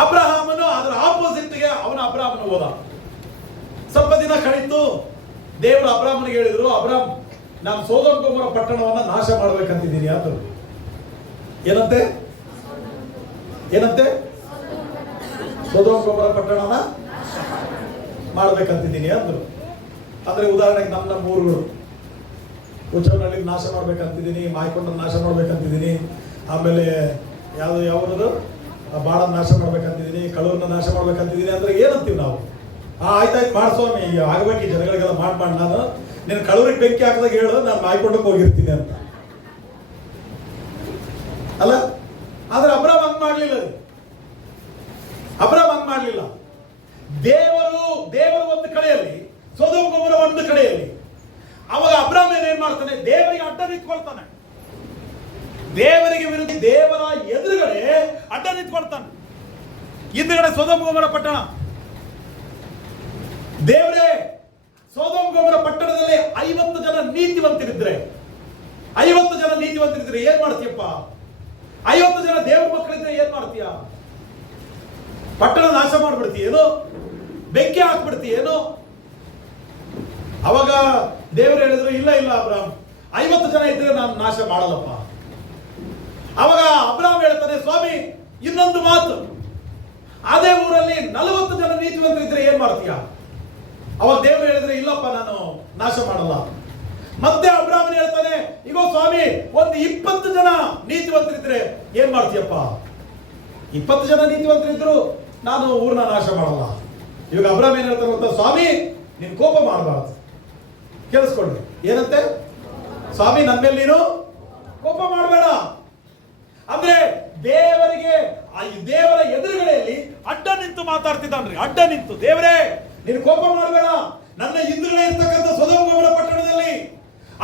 ಅಬ್ರಹಾಮನು ಅದರ ಆಪೋಸಿಟ್ಗೆ ಅಬ್ರಹಾಮನು ಹೋದ. ಸ್ವಲ್ಪ ದಿನ ಕಳೀತು. ದೇವರು ಅಬ್ರಹಾಮನಿಗೆ ಹೇಳಿದ್ರು, ಅಬ್ರಹಾಮ್, ನಾನು ಸೊದೋಮ್ ಗೊಮೋರ ಪಟ್ಟಣವನ್ನ ನಾಶ ಮಾಡ್ಬೇಕಂತಿದ್ದೀನಿ ಅಂದ್ರು. ಏನಂತೆ? ಸೊದೋಮ್ ಗೊಮೋರ ಪಟ್ಟಣನ ಮಾಡ್ಬೇಕಂತಿದ್ದೀನಿ ಅಂದ್ರು. ಅಂದ್ರೆ ಉದಾಹರಣೆಗೆ ನಮ್ಮ ಊರುಗಳು, ಉಚ್ಚನಹಳ್ಳಿ ನಾಶ ಮಾಡ್ಬೇಕಂತಿದ್ದೀನಿ, ಮಾಯಕೊಂಡ ನಾಶ ಮಾಡ್ಬೇಕಂತಿದ್ದೀನಿ, ಆಮೇಲೆ ಯಾವ್ದು ಬಾಳ ನಾಶ ಮಾಡ್ಬೇಕಂತಿದ್ದೀನಿ, ಕಳೂರ್ನ ನಾಶ ಮಾಡ್ಬೇಕಂತಿದ್ದೀನಿ ಅಂದ್ರೆ ಏನಂತೀವಿ ನಾವು? ಆಯ್ತಾಯ್ತು ಮಾಡ್ಸೋಮಿ, ಆಗ್ಬೇಕು ಈ ಜನಗಳಿಗೆಲ್ಲ ಮಾಡಿ ನಾನು ನೀನು ಕಳೂರಿಗೆ ಬೆಂಕಿ ಹಾಕಿದಾಗ ಹೇಳು, ನಾನು ಮಾಯ್ಕೊಂಡಕ್ಕೆ ಹೋಗಿರ್ತೀನಿ ಅಂತ ಅಲ್ಲ. ಆದ್ರೆ ಅಬ್ರಹಾಂ ಹಂಗ್ ಮಾಡ್ಲಿಲ್ಲ. ಅಬ್ರಹಾಂ ಹಂಗ್ ಮಾಡ್ಲಿಲ್ಲ. ದೇವರು ಒಂದು ಕಡೆಯಲ್ಲಿ, ಸೊದೋಮ್ ಗೊಮೋರ ಒಂದು ಕಡೆಯಲ್ಲಿ. ಅವಾಗ ಅಬ್ರಹಾಂ ಏನ್ ಮಾಡ್ತಾನೆ? ದೇವರಿಗೆ ಅಡ್ಡ ನಿಂತ್ಕೊಳ್ತಾನೆ. ದೇವರಿಗೆ ವಿರುದ್ಧ, ದೇವರ ಎದುರುಗಡೆ ಅಡ್ಡ ನಿಂತ್ಕೊಳ್ತಾನೆ. ಹಿಂದುಗಡೆ ಸೊದೋಮ್ ಗೊಮೋರ ಪಟ್ಟಣ. ದೇವರೇ, ಸೊದೋಮ್ ಗೊಮೋರ ಪಟ್ಟಣದಲ್ಲಿ 50 ಜನ ನೀತಿವಂತರಿದ್ರೆ ಏನ್ ಮಾಡ್ತೀಯಪ್ಪ? 50 ಜನ ದೇವ್ರ ಮಕ್ಕಳಿದ್ರೆ ಏನ್ ಮಾಡ್ತೀಯ? ಪಟ್ಟಣ ನಾಶ ಮಾಡ್ಬಿಡ್ತೀಯೇನೋ? ಬೆಂಕಿ ಹಾಕ್ಬಿಡ್ತೀಯೇನೋ? ಅವಾಗ ದೇವರು ಹೇಳಿದ್ರು, ಇಲ್ಲ ಇಲ್ಲ ಅಬ್ರಾಮ್, 50 ಜನ ಇದ್ರೆ ನಾನು ನಾಶ ಮಾಡಲ್ಲಪ್ಪ. ಅವಾಗ ಅಬ್ರಾಮ್ ಹೇಳ್ತಾನೆ, ಸ್ವಾಮಿ ಇನ್ನೊಂದು ಮಾತು, ಅದೇ ಊರಲ್ಲಿ 40 ಜನ ನೀತಿವಂತರಿದ್ರೆ ಏನ್ ಮಾಡ್ತೀಯ? ಅವಾಗ ದೇವರು ಹೇಳಿದ್ರೆ, ಇಲ್ಲಪ್ಪ ನಾನು ನಾಶ ಮಾಡಲ್ಲ. ಮತ್ತೆ ಅಬ್ರಾಮನ್ ಹೇಳ್ತಾನೆ, ಈಗ ಸ್ವಾಮಿ ಒಂದು 20 ಜನ ನೀತಿವಂತರಿದ್ರೆ ಏನ್ ಮಾಡ್ತೀಯಪ್ಪ? 20 ಜನ ನೀತಿವಂತರಿದ್ರು ನಾನು ಊರನ್ನ ನಾಶ ಮಾಡಲ್ಲ. ಇವಾಗ ಅಬ್ರಾಮ್ ಏನ್ ಹೇಳ್ತಾನೆ ಗೊತ್ತಾ? ಸ್ವಾಮಿ ನೀನು ಕೋಪ ಮಾಡಬಾರ್ದು. ಕೇಳಿಸ್ಕೊಳ್ಳಿ, ಏನಂತೆ? ಸ್ವಾಮಿ ನನ್ನ ಮೇಲೆ ನೀನು ಕೋಪ ಮಾಡಬೇಡ. ಅಂದ್ರೆ ದೇವರಿಗೆ ದೇವರ ಎದುರುಗಡೆಯಲ್ಲಿ ಅಡ್ಡ ನಿಂತು ಮಾತಾಡ್ತಿದ್ದಾನ್ರಿ. ಅಡ್ಡ ನಿಂತು, ದೇವರೇ ನೀನು ಕೋಪ ಮಾಡಬೇಡ. ನನ್ನ ಹಿಂದುಗಡೆ ಇರ್ತಕ್ಕಂಥ ಸೊದೋಮ ಪಟ್ಟಣದಲ್ಲಿ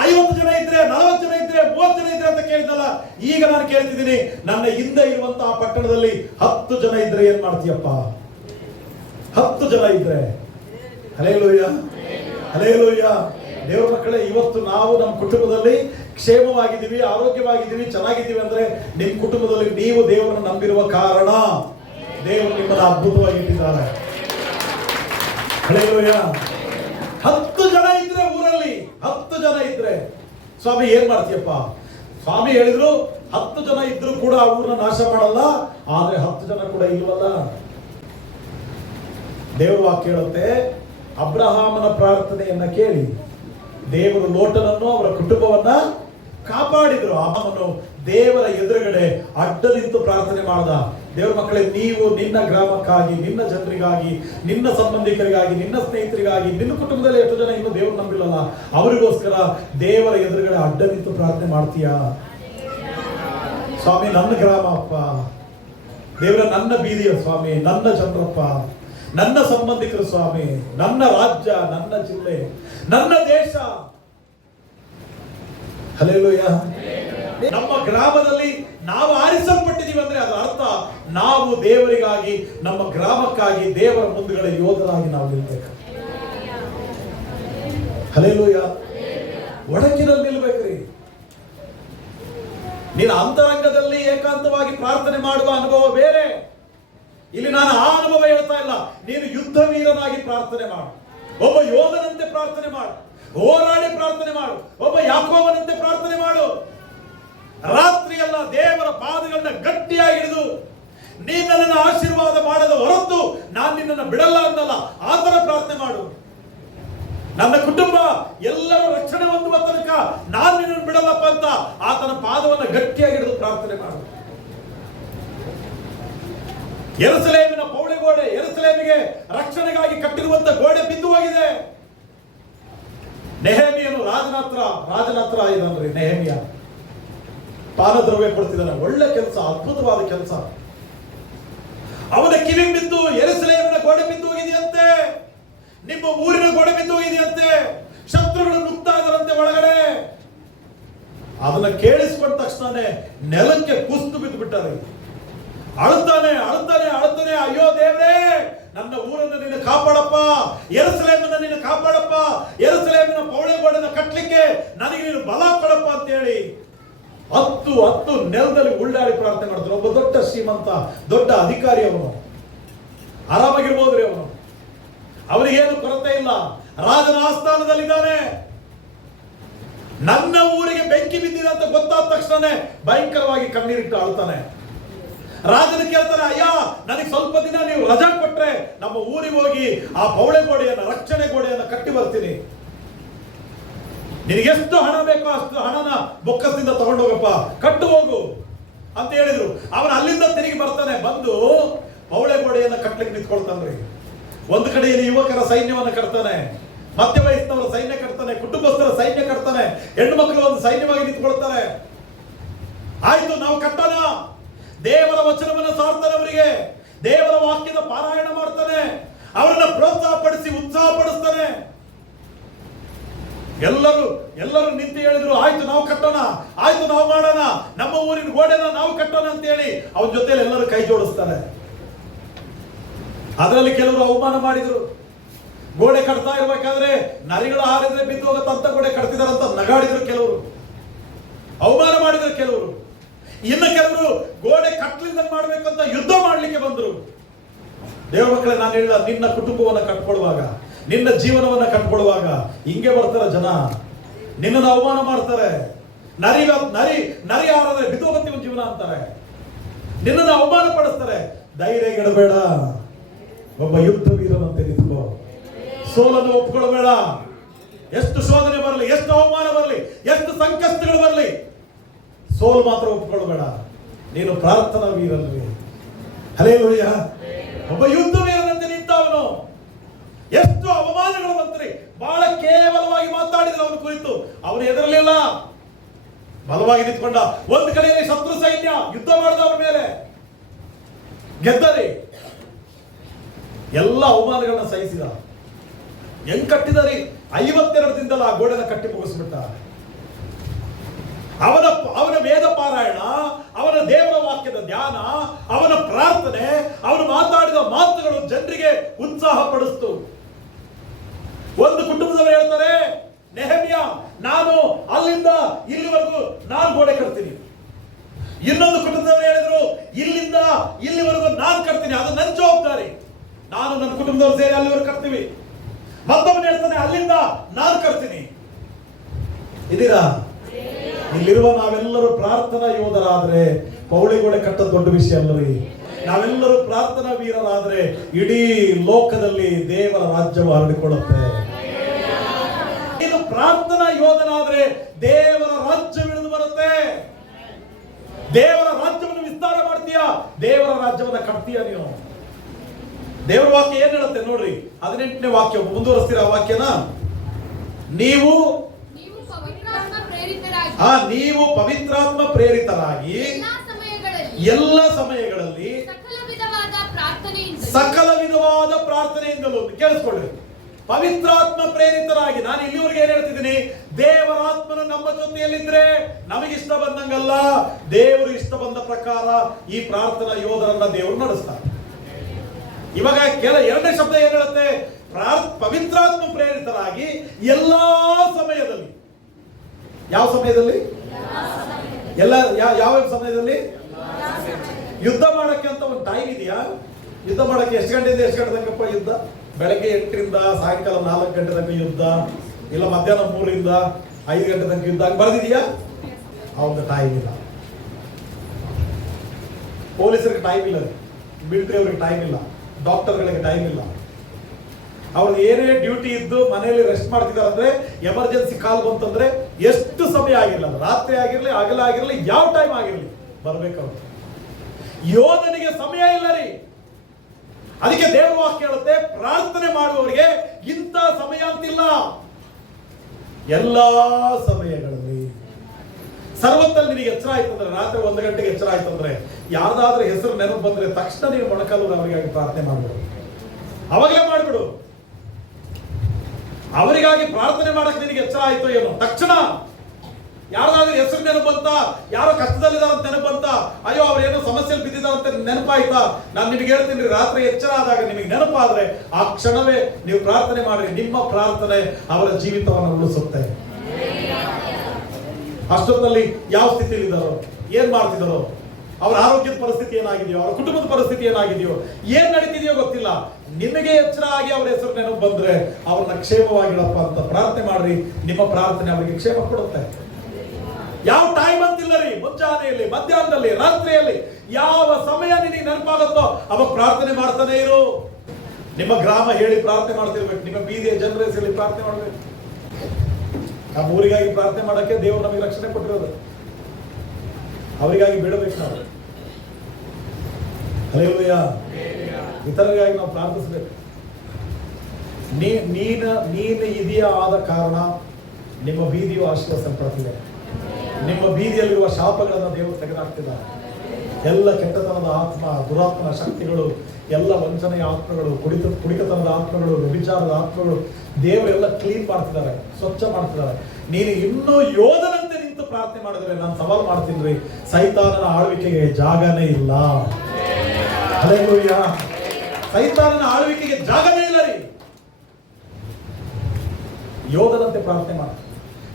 50 ಜನ ಇದ್ರೆ, 40 ಜನ ಇದ್ರೆ, 30 ಜನ ಇದ್ರೆ ಅಂತ ಕೇಳಿದಲ್ಲ, ಈಗ ನಾನು ಕೇಳ್ತಿದ್ದೀನಿ, ನನ್ನ ಹಿಂದೆ ಇರುವಂತಹ ಪಟ್ಟಣದಲ್ಲಿ 10 ಜನ ಇದ್ರೆ ಏನ್ ಮಾಡ್ತೀಯಪ್ಪ? 10 ಜನ ಇದ್ರೆ. Hallelujah, hallelujah. ದೇವರ ಮಕ್ಕಳೇ, ಇವತ್ತು ನಾವು ನಮ್ಮ ಕುಟುಂಬದಲ್ಲಿ ಕ್ಷೇಮವಾಗಿದ್ದೀವಿ, ಆರೋಗ್ಯವಾಗಿದ್ದೀವಿ, ಚೆನ್ನಾಗಿದ್ದೀವಿ ಅಂದ್ರೆ ನಿಮ್ಮ ಕುಟುಂಬದಲ್ಲಿ ನೀವು ದೇವರನ್ನು ನಂಬಿರುವ ಕಾರಣ. ದೇವರು ನಿಮ್ಮನ್ನು ಅದ್ಭುತವಾಗಿ ಇಟ್ಟಿದ್ದಾರೆ. ಹಲ್ಲೆಲೂಯಾ. 10 ಜನ ಇದ್ರೆ ಊರಲ್ಲಿ, 10 ಜನ ಇದ್ರೆ ಸ್ವಾಮಿ ಏನ್ ಮಾಡ್ತೀಯಪ್ಪ? ಸ್ವಾಮಿ ಹೇಳಿದ್ರು 10 ಜನ ಇದ್ರು ಕೂಡ ಆ ಊರನ್ನ ನಾಶ ಮಾಡಲ್ಲ. ಆದ್ರೆ 10 ಜನ ಕೂಡ ಇಲ್ವಲ್ಲ. ದೇವರು ವಾಕ್ಯ ಹೇಳುತ್ತೆ, ಅಬ್ರಹಾಮನ ಪ್ರಾರ್ಥನೆಯನ್ನ ಕೇಳಿ ದೇವರು ಲೋಟನನ್ನು ಅವರ ಕುಟುಂಬವನ್ನ ಕಾಪಾಡಿದ್ರು. ಅವನು ದೇವರ ಎದುರುಗಡೆ ಅಡ್ಡ ನಿಂತು ಪ್ರಾರ್ಥನೆ ಮಾಡ್ದ. ದೇವರ ಮಕ್ಕಳೇ, ನೀವು ನಿನ್ನ ಗ್ರಾಮಕ್ಕಾಗಿ, ನಿನ್ನ ಜನರಿಗಾಗಿ, ನಿನ್ನ ಸಂಬಂಧಿಕರಿಗಾಗಿ, ನಿನ್ನ ಸ್ನೇಹಿತರಿಗಾಗಿ, ನಿನ್ನ ಕುಟುಂಬದಲ್ಲಿ ಎಷ್ಟು ಜನ ಇನ್ನೂ ದೇವರು ನಂಬಿಲ್ಲಲ್ಲ, ಅವರಿಗೋಸ್ಕರ ದೇವರ ಎದುರುಗಡೆ ಅಡ್ಡ ನಿಂತು ಪ್ರಾರ್ಥನೆ ಮಾಡ್ತೀಯಾ? ಸ್ವಾಮಿ ನನ್ನ ಗ್ರಾಮ ಅಪ್ಪ, ದೇವರ ನನ್ನ ಬೀದಿಯ ಸ್ವಾಮಿ, ನನ್ನ ಜನರಪ್ಪ, ನನ್ನ ಸಂಬಂಧಿಕರು ಸ್ವಾಮಿ, ನನ್ನ ರಾಜ್ಯ, ನನ್ನ ಜಿಲ್ಲೆ, ನನ್ನ ದೇಶ. ಹಲ್ಲೆಲೂಯಾ. ನಮ್ಮ ಗ್ರಾಮದಲ್ಲಿ ನಾವು ಆರಿಸಲ್ಪಟ್ಟಿದ್ದೀವಿ ಅಂದ್ರೆ ಅದರ ಅರ್ಥ ನಾವು ದೇವರಿಗಾಗಿ, ನಮ್ಮ ಗ್ರಾಮಕ್ಕಾಗಿ ದೇವರ ಮುಂದುಗಡೆ ಯೋಧರಾಗಿ ನಾವು ನಿಲ್ಬೇಕು. ಹಲ್ಲೆಲೂಯಾ. ಒಡಕಿನಲ್ಲಿ ನಿಲ್ಬೇಕ್ರಿ. ನೀನು ಅಂತರಂಗದಲ್ಲಿ ಏಕಾಂತವಾಗಿ ಪ್ರಾರ್ಥನೆ ಮಾಡುವ ಅನುಭವ ಬೇರೆ. ಇಲ್ಲಿ ನಾನು ಆ ಅನುಭವ ಹೇಳ್ತಾ ಇಲ್ಲ. ನೀನು ಯುದ್ಧ ವೀರನಾಗಿ ಪ್ರಾರ್ಥನೆ ಮಾಡು, ಒಬ್ಬ ಯೋಧನಂತೆ ಪ್ರಾರ್ಥನೆ ಮಾಡು, ಹೋರಾಡಿ ಪ್ರಾರ್ಥನೆ ಮಾಡು, ಒಬ್ಬ ಯಾಕೋಬನಂತೆ ಪ್ರಾರ್ಥನೆ ಮಾಡು. ರಾತ್ರಿ ಎಲ್ಲ ದೇವರ ಪಾದಗಳನ್ನ ಗಟ್ಟಿಯಾಗಿ ಹಿಡಿದು, ನೀನು ನನ್ನನ್ನು ಆಶೀರ್ವಾದ ಮಾಡದ ಹೊರತು ನಾನು ನಿನ್ನನ್ನು ಬಿಡಲ್ಲ ಅನ್ನಲ್ಲ, ಆ ತರ ಪ್ರಾರ್ಥನೆ ಮಾಡು. ನನ್ನ ಕುಟುಂಬ ಎಲ್ಲರೂ ರಕ್ಷಣೆ ಹೊಂದುವ ತನಕ ನಾನು ನಿನ್ನನ್ನು ಬಿಡಲ್ಲಪ್ಪ ಅಂತ ಆತನ ಪಾದವನ್ನು ಗಟ್ಟಿಯಾಗಿ ಹಿಡಿದು ಪ್ರಾರ್ಥನೆ ಮಾಡು. ಯೆರೂಸಲೇಮಿನ ಪೌಳಿ ಗೋಡೆ, ಯೆರೂಸಲೇಮಿಗೆ ರಕ್ಷಣೆಗಾಗಿ ಕಟ್ಟಿರುವಂತ ಗೋಡೆ ಬಿದ್ದು ಹೋಗಿದೆ. ನೆಹೆಮಿಯನು ರಾಜನ ಹತ್ರ ಇದ್ದಾನ್ರಿ. ನೆಹೆಮಿಯ ಪಾನದ್ರವ್ಯ ಕೊಡ್ತಿದ್ದಾನೆ, ಒಳ್ಳೆ ಕೆಲಸ, ಅದ್ಭುತವಾದ ಕೆಲಸ. ಅವನ ಕಿವಿ ಬಿದ್ದು ಯೆರೂಸಲೇಮಿನ ಗೋಡೆ ಬಿದ್ದು ಹೋಗಿದೆಯಂತೆ, ನಿಮ್ಮ ಊರಿನ ಗೋಡೆ ಬಿದ್ದು ಹೋಗಿದೆಯಂತೆ, ಶತ್ರುಗಳು ನುಗ್ತಾ ಇದ್ದಾರಂತೆ ಒಳಗಡೆ. ಅದನ್ನ ಕೇಳಿಸ್ಕೊಂಡ ತಕ್ಷಣನೇ ನೆಲಕ್ಕೆ ಕುಸಿದು ಬಿದ್ದು ಬಿಟ್ಟಾರೆ. ಅಳುತ್ತಾನೆ, ಅಯ್ಯೋ ದೇವರೇ, ನನ್ನ ಊರನ್ನು ನೀನು ಕಾಪಾಡಪ್ಪ, ಯೆರೂಸಲೇಮನ್ನು ನೀನು ಕಾಪಾಡಪ್ಪ, ಯೆರೂಸಲೇಮಿನ ಪೌಳಿ ಗೋಡೆನ ಕಟ್ಟಲಿಕ್ಕೆ ನನಗೆ ನೀನು ಬಲ ಕೊಡಪ್ಪ ಅಂತ ಹೇಳಿ ಹತ್ತು ನೆಲದಲ್ಲಿ ಉಳ್ಳಾಡಿ ಪ್ರಾರ್ಥನೆ ಮಾಡ್ತಾರೆ. ಒಬ್ಬ ದೊಡ್ಡ ಶ್ರೀಮಂತ, ದೊಡ್ಡ ಅಧಿಕಾರಿ, ಅವನು ಆರಾಮಾಗಿರ್ಬೋದ್ರಿ. ಅವನಿಗೇನು ಕೊರತೆ ಇಲ್ಲ, ರಾಜನ ಆಸ್ಥಾನದಲ್ಲಿದ್ದಾನೆ. ನನ್ನ ಊರಿಗೆ ಬೆಂಕಿ ಬಿದ್ದಿದೆ ಅಂತ ಗೊತ್ತಾದ ತಕ್ಷಣ ಭಯಂಕರವಾಗಿ ಕಣ್ಣೀರಿಟ್ಟು ಅಳ್ತಾನೆ. ರಾಜನ ಕೇಳ್ತಾನೆ, ಅಯ್ಯ ನನಗೆ ಸ್ವಲ್ಪ ದಿನ ನೀವು ರಜಾ ಕೊಟ್ರೆ ನಮ್ಮ ಊರಿಗೆ ಹೋಗಿ ಆ ಪೌಳೆ ಗೋಡೆಯನ್ನ, ರಕ್ಷಣೆ ಗೋಡೆಯನ್ನ ಕಟ್ಟಿ ಬರ್ತೀನಿ. ನಿನಗೆಷ್ಟು ಹಣ ಬೇಕೋ ಅಷ್ಟು ಹಣನ ಬೊಕ್ಕಸದಿಂದ ತಗೊಂಡೋಗಪ್ಪ, ಕಟ್ಟು ಹೋಗು ಅಂತ ಹೇಳಿದ್ರು. ಅವನು ಅಲ್ಲಿಂದ ತಿರುಗಿ ಬರ್ತಾನೆ, ಬಂದು ಪೌಳೆ ಗೋಡೆಯನ್ನ ಕಟ್ಟಲಿಕ್ಕೆ ನಿಂತ್ಕೊಳ್ತಾನ್ರಿ. ಒಂದು ಕಡೆಯಲ್ಲಿ ಯುವಕರ ಸೈನ್ಯವನ್ನು ಕಟ್ತಾನೆ, ಮಧ್ಯ ವಯಸ್ಸಿನವರ ಸೈನ್ಯ ಕಟ್ತಾನೆ, ಕುಟುಂಬಸ್ಥರ ಸೈನ್ಯ ಕಟ್ತಾನೆ, ಹೆಣ್ಣು ಮಕ್ಕಳು ಒಂದು ಸೈನ್ಯವಾಗಿ ನಿಂತ್ಕೊಳ್ತಾರೆ. ಆಯ್ತು, ನಾವು ಕಟ್ಟೋಣ. ದೇವರ ವಚನವನ್ನು ಸಾರ್ತಾನೆ, ಅವರಿಗೆ ದೇವರ ವಾಕ್ಯದ ಪಾರಾಯಣ ಮಾಡ್ತಾನೆ, ಅವರನ್ನ ಪ್ರೋತ್ಸಾಹ ಪಡಿಸಿ ಉತ್ಸಾಹ ಪಡಿಸ್ತಾನೆ. ಎಲ್ಲರೂ ನಿಂತು ಹೇಳಿದ್ರು, ಆಯ್ತು ನಾವು ಕಟ್ಟೋಣ, ಆಯ್ತು ನಾವು ಮಾಡೋಣ, ನಮ್ಮ ಊರಿನ ಗೋಡೆನ ನಾವು ಕಟ್ಟೋಣ ಅಂತ ಹೇಳಿ ಅವನ ಜೊತೆಲಿ ಎಲ್ಲರೂ ಕೈ ಜೋಡಿಸ್ತಾರೆ. ಅದರಲ್ಲಿ ಕೆಲವರು ಅವಮಾನ ಮಾಡಿದ್ರು. ಗೋಡೆ ಕಟ್ತಾ ಇರ್ಬೇಕಾದ್ರೆ ನರಿಗಳು ಹಾರಿದ್ರೆ ಬಿದ್ದು ಹೋಗತ್ತಂತ ಗೋಡೆ ಕಟ್ತಿದಾರಂತ ನಗಾಡಿದ್ರು ಕೆಲವರು, ಅವಮಾನ ಮಾಡಿದ್ರು ಕೆಲವರು. ಇನ್ನು ಕೆಲವರು ಗೋಡೆ ಕಟ್ಲಿಂದ ಮಾಡ್ಬೇಕಂತ ಯುದ್ಧ ಮಾಡ್ಲಿಕ್ಕೆ ಬಂದ್ರು. ದೇವರ ಮಕ್ಕಳೇ, ನಾನು ಹೇಳಿದ, ನಿನ್ನ ಕುಟುಂಬವನ್ನ ಕಟ್ಕೊಳ್ಳುವಾಗ, ನಿನ್ನ ಜೀವನವನ್ನ ಕಟ್ಕೊಳ್ಳುವಾಗ ಹಿಂಗೆ ಬರ್ತಾರ ಜನ. ನಿನ್ನನ್ನು ಅವಮಾನ ಮಾಡ್ತಾರೆ. ನರಿ ಆರಾದ್ರೆ ಬಿದ್ದೋಗತ್ತಿ ಒಂದು ಜೀವನ ಅಂತಾರೆ. ನಿನ್ನನ್ನು ಅವಮಾನ ಪಡಿಸ್ತಾರೆ. ಧೈರ್ಯಗೆಡಬೇಡ, ಒಬ್ಬ ಯುದ್ಧ ವೀರನಂತೆ ನಿಂತ್ಕೋ. ಸೋಲನ್ನು ಒಪ್ಕೊಳ್ಬೇಡ. ಎಷ್ಟು ಶೋಧನೆ ಬರಲಿ, ಎಷ್ಟು ಅವಮಾನ ಬರಲಿ, ಎಷ್ಟು ಸಂಕಷ್ಟಗಳು ಬರಲಿ, ಸೋಲು ಮಾತ್ರ ಒಪ್ಕೊಳ್ಬೇಡ. ನೀನು ಪ್ರಾರ್ಥನಾ ವೀರನ್ವಿ. ಹಲ್ಲೆಲೂಯ. ಒಬ್ಬ ಯುದ್ಧ ವೀರನಂತೆ ನಿಂತವನು. ಎಷ್ಟು ಅವಮಾನಗಳು ಬಂತ್ರಿ, ಬಹಳ ಕೇವಲವಾಗಿ ಮಾತಾಡಿದ್ರು ಅವನ ಕುರಿತು. ಅವನು ಎದರಲಿಲ್ಲ, ಬಲವಾಗಿ ನಿಂತ್ಕೊಂಡ. ಒಂದು ಕಡೆಯಲ್ಲಿ ಶತ್ರು ಸೈನ್ಯ ಯುದ್ಧ ಮಾಡಿದ ಅವರ ಮೇಲೆ, ಗೆದ್ದರಿ. ಎಲ್ಲ ಅವಮಾನಗಳನ್ನ ಸಹಿಸಿದ. ಹೆಂಗ್ ಕಟ್ಟಿದರಿ? 52 ದಿನದಲ್ಲಿ ಆ ಗೋಡೆನ ಕಟ್ಟಿ ಮುಗಿಸ್ಬಿಟ್ಟ. ಅವನ ವೇದ ಪಾರಾಯಣ, ಅವನ ದೇವರ ವಾಕ್ಯದ ಧ್ಯಾನ, ಅವನ ಪ್ರಾರ್ಥನೆ, ಅವನು ಮಾತಾಡಿದ ಮಾತುಗಳು ಜನರಿಗೆ ಉತ್ಸಾಹ ಪಡಿಸ್ತು. ಒಂದು ಕುಟುಂಬದವರು ಹೇಳ್ತಾರೆ, ನೆಹಮ್ಯ, ನಾನು ಅಲ್ಲಿಂದ ಇಲ್ಲಿವರೆಗೂ 4 ಗೋಡೆ ಕಟ್ತೀನಿ. ಇನ್ನೊಂದು ಕುಟುಂಬದವರು ಹೇಳಿದ್ರು, ಇಲ್ಲಿಂದ ಇಲ್ಲಿವರೆಗೂ 4 ಕಟ್ತೀನಿ, ಅದು ನನ್ನ ಜವಾಬ್ದಾರಿ, ನಾನು ನನ್ನ ಕುಟುಂಬದವರು ಸೇರಿ ಅಲ್ಲಿವರೆಗೂ ಕಟ್ತೀವಿ. ಮತ್ತೊಬ್ಬನು ಹೇಳ್ತಾನೆ, ಅಲ್ಲಿಂದ 4 ಕಟ್ತೀನಿ. ಇದೀರಾ? ಇಲ್ಲಿರುವ ನಾವೆಲ್ಲರೂ ಪ್ರಾರ್ಥನಾ ಯೋಧರಾದ್ರೆ ಪೌಳಿಗೋಡೆ ಕಟ್ಟೋದು ದೊಡ್ಡ ವಿಷಯ ಅಲ್ಲರಿ. ನಾವೆಲ್ಲರೂ ಪ್ರಾರ್ಥನಾ ವೀರರಾದ್ರೆ ಇಡೀ ಲೋಕದಲ್ಲಿ ದೇವರ ರಾಜ್ಯವು ಹರಡಿಕೊಳ್ಳುತ್ತೆ. ಇದು ಪ್ರಾರ್ಥನಾ ಯೋಧನಾದ್ರೆ ದೇವರ ರಾಜ್ಯ ಇಳಿದು ಬರುತ್ತೆ. ದೇವರ ರಾಜ್ಯವನ್ನು ವಿಸ್ತಾರ ಮಾಡ್ತೀಯಾ, ದೇವರ ರಾಜ್ಯವನ್ನು ಕಟ್ತೀಯ ನೀನು. ದೇವರ ವಾಕ್ಯ ಏನ್ ಹೇಳುತ್ತೆ ನೋಡ್ರಿ, 18ನೇ ವಾಕ್ಯ ಮುಂದುವರಿಸ್ತೀರ ಆ ವಾಕ್ಯನ. ನೀವು ಪವಿತ್ರಾತ್ಮ ಪ್ರೇರಿತರಾಗಿ ಎಲ್ಲ ಸಮಯಗಳಲ್ಲಿ ಸಕಲ ವಿಧವಾದ ಪ್ರಾರ್ಥನೆಯಿಂದಲೂ, ಕೇಳಿಸ್ಕೊಳ್ಳಿ, ಪವಿತ್ರಾತ್ಮ ಪ್ರೇರಿತರಾಗಿ. ನಾನು ಇಲ್ಲಿವರೆಗೆ ಏನ್ ಹೇಳ್ತಿದ್ದೀನಿ, ದೇವರಾತ್ಮನು ನಮ್ಮ ಜೊತೆಯಲ್ಲಿದ್ರೆ ನಮಗಿಷ್ಟ ಬಂದಂಗಲ್ಲ, ದೇವರು ಇಷ್ಟ ಬಂದ ಪ್ರಕಾರ ಈ ಪ್ರಾರ್ಥನಾ ಯೋಧರನ್ನ ದೇವರು ನಡೆಸ್ತಾರೆ. ಇವಾಗ ಎರಡನೇ ಶಬ್ದ ಏನ್ ಹೇಳುತ್ತೆ, ಪವಿತ್ರಾತ್ಮ ಪ್ರೇರಿತರಾಗಿ ಎಲ್ಲಾ ಸಮಯದಲ್ಲಿ. ಯಾವ ಸಮಯದಲ್ಲಿ? ಯಾವ ಸಮಯದಲ್ಲಿ? ಯುದ್ಧ ಮಾಡಕ್ಕೆ ಅಂತ ಒಂದು ಟೈಮ್ ಇದೆಯಾ? ಯುದ್ಧ ಮಾಡಕ್ಕೆ ಎಷ್ಟು ಗಂಟೆಯಿಂದ ಎಷ್ಟು ಗಂಟೆ ತನಕಪ್ಪ ಯುದ್ಧ? ಬೆಳಗ್ಗೆ 8ರಿಂದ ಸಾಯಂಕಾಲ 4 ಗಂಟೆ ತನಕ ಯುದ್ಧ, ಇಲ್ಲ ಮಧ್ಯಾಹ್ನ 3ರಿಂದ 5 ಗಂಟೆ ತನಕ ಯುದ್ಧ, ಹಂಗೆ ಬರೆದಿದೆಯಾ? ಅವ್ರಿಗೆ ಟೈಮ್ ಇಲ್ಲ. ಪೊಲೀಸರಿಗೆ ಟೈಮ್ ಇಲ್ಲ, ಮಿಲಿಟರಿ ಅವ್ರಿಗೆ ಟೈಮ್ ಇಲ್ಲ, ಡಾಕ್ಟರ್ಗಳಿಗೆ ಟೈಮ್ ಇಲ್ಲ. ಅವ್ರಿಗೆ ಏನೇ ಡ್ಯೂಟಿ ಇದ್ದು ಮನೆಯಲ್ಲಿ ರೆಸ್ಟ್ ಮಾಡ್ತಿದ್ದಾರೆ ಅಂದ್ರೆ, ಎಮರ್ಜೆನ್ಸಿ ಕಾಲ್ ಬಂತಂದ್ರೆ ಎಷ್ಟು ಸಮಯ ಆಗಿರಲ್ಲ, ರಾತ್ರಿ ಆಗಿರ್ಲಿ, ಹಗಲ ಆಗಿರ್ಲಿ, ಯಾವ ಟೈಮ್ ಆಗಿರ್ಲಿ ಬರ್ಬೇಕವ್ರು. ಯೋಧನಿಗೆ ಸಮಯ ಇಲ್ಲ ರೀ. ಅದಕ್ಕೆ ದೇವರ ವಾಕ್ಯ ಹೇಳುತ್ತೆ, ಪ್ರಾರ್ಥನೆ ಮಾಡುವವರಿಗೆ ಇಂಥ ಸಮಯ ಅಂತಿಲ್ಲ. ಎಲ್ಲಾ ಸಮಯಗಳಲ್ಲಿ ಸರ್ವತ್ತಲ್ಲಿ ನಿನಗೆ ಎಚ್ಚರ ಆಯ್ತು ಅಂದ್ರೆ, ರಾತ್ರಿ 1 ಗಂಟೆಗೆ ಎಚ್ಚರ ಆಯ್ತು ಅಂದ್ರೆ, ಯಾರ್ದಾದ್ರೂ ಹೆಸರು ನೆನಪು ಬಂದ್ರೆ ತಕ್ಷಣ ನೀವು ಮೊಣಕಾಲು ಅವರಿಗಾಗಿ ಪ್ರಾರ್ಥನೆ ಮಾಡ್ಬಿಡು. ಅವಾಗಲೇ ಮಾಡ್ಬಿಡು. ಅವರಿಗಾಗಿ ಪ್ರಾರ್ಥನೆ ಮಾಡಕ್ಕೆ ನಿನಗೆ ಎಚ್ಚರ ಆಯ್ತು ಏನೋ, ತಕ್ಷಣ ಯಾರ್ದಾದ್ರೂ ಹೆಸರು ನೆನಪು ಬಂತ, ಯಾರೋ ಕಷ್ಟದಲ್ಲಿದ್ದಾರಂತ ನೆನಪು ಬಂತ, ಅಯ್ಯೋ ಅವ್ರು ಏನೋ ಸಮಸ್ಯೆಯಲ್ಲಿ ಬಿದ್ದಿದ್ದಾರಂತ ನೆನಪಾಯ್ತಾ, ನಾನು ನಿಮಗೆ ಹೇಳ್ತೀನಿ, ರಾತ್ರಿ ಎಚ್ಚರ ಆದಾಗ ನಿಮಗೆ ನೆನಪಾದ್ರೆ ಆ ಕ್ಷಣವೇ ನೀವು ಪ್ರಾರ್ಥನೆ ಮಾಡ್ರಿ. ನಿಮ್ಮ ಪ್ರಾರ್ಥನೆ ಅವರ ಜೀವಿತವನ್ನು ಉಳಿಸುತ್ತೆ. ಅಷ್ಟೊತ್ತಲ್ಲಿ ಯಾವ ಸ್ಥಿತಿಯಲ್ಲಿ ಇದ್ದಾರೋ, ಏನ್ ಮಾಡ್ತಿದ್ದಾರೋ, ಅವರ ಆರೋಗ್ಯದ ಪರಿಸ್ಥಿತಿ ಏನಾಗಿದೆಯೋ, ಅವರ ಕುಟುಂಬದ ಪರಿಸ್ಥಿತಿ ಏನಾಗಿದೆಯೋ, ಏನ್ ನಡೀತಿದೆಯೋ ಗೊತ್ತಿಲ್ಲ. ನಿಮಗೆ ಎಚ್ಚರ ಆಗಿ ಅವರ ಹೆಸರು ನೆನಪು ಬಂದ್ರೆ ಅವ್ರನ್ನ ಕ್ಷೇಮವಾಗಿಡಪ್ಪ ಅಂತ ಪ್ರಾರ್ಥನೆ ಮಾಡ್ರಿ. ನಿಮ್ಮ ಪ್ರಾರ್ಥನೆ ಅವರಿಗೆ ಕ್ಷೇಮ ಕೊಡುತ್ತೆ. ಯಾವ ಟೈಮ್ ಅಂತಿಲ್ಲ ರೀ, ಮುಂಜಾನೆಯಲ್ಲಿ, ಮಧ್ಯಾಹ್ನದಲ್ಲಿ, ರಾತ್ರಿಯಲ್ಲಿ, ಯಾವ ಸಮಯ ನಿನಗೆ ನೆನಪಾಗುತ್ತೋ ಅವಾಗ ಪ್ರಾರ್ಥನೆ ಮಾಡ್ತಾನೆ ಇರು. ನಿಮ್ಮ ಗ್ರಾಮ ಹೇಳಿ ಪ್ರಾರ್ಥನೆ ಮಾಡ್ತಿರ್ಬೇಕು, ನಿಮ್ಮ ಬೀದಿಯ ಜನರ ಹೆಸರಲ್ಲಿ ಪ್ರಾರ್ಥನೆ ಮಾಡ್ಬೇಕು. ನಮ್ಮ ಊರಿಗಾಗಿ ಪ್ರಾರ್ಥನೆ ಮಾಡಕ್ಕೆ ದೇವರು ನಮಗೆ ರಕ್ಷಣೆ ಕೊಟ್ಟಿರೋದು, ಅವರಿಗಾಗಿ ಬಿಡಬೇಕು ನಾವು. ಹಲ್ಲೆಲೂಯ. ಇತರರಿಗಾಗಿ ನಾವು ಪ್ರಾರ್ಥಿಸಬೇಕು. ನೀನು ಇದೆಯಾ ಆದ ಕಾರಣ ನಿಮ್ಮ ಬೀದಿಯು ಆಶೀರ್ವದಿಸಲ್ಪಡ್ತಿದೆ. ನಿಮ್ಮ ಬೀದಿಯಲ್ಲಿರುವ ಶಾಪಗಳನ್ನು ದೇವರು ತೆಗೆದುಹಾಕ್ತಿದ್ದಾರೆ. ಎಲ್ಲ ಕೆಟ್ಟತನದ ಆತ್ಮ, ದುರಾತ್ಮನ ಶಕ್ತಿಗಳು, ಎಲ್ಲ ವಂಚನೆಯ ಆತ್ಮಗಳು, ಕುಡಿತತನದ ಆತ್ಮಗಳು, ವ್ಯಭಿಚಾರದ ಆತ್ಮಗಳು ದೇವರೆಲ್ಲ ಕ್ಲೀನ್ ಮಾಡ್ತಿದ್ದಾರೆ, ಸ್ವಚ್ಛ ಮಾಡ್ತಿದ್ದಾರೆ. ನೀನು ಇನ್ನೂ ಯೋಧನಂತೆ ನಿಂತು ಪ್ರಾರ್ಥನೆ ಮಾಡಿದ್ರೆ ನಾನು ಸವಾಲು ಮಾಡ್ತೀನಿ ರೀ, ಸೈತಾನನ ಆಳ್ವಿಕೆಗೆ ಜಾಗನೇ ಇಲ್ಲ. ಹಲ್ಲೆಲೂಯ. ಸೈತಾನನ ಆಳ್ವಿಕೆಗೆ ಜಾಗನೇ ಇಲ್ಲ ರೀ. ಯೋಧನಂತೆ ಪ್ರಾರ್ಥನೆ ಮಾಡ.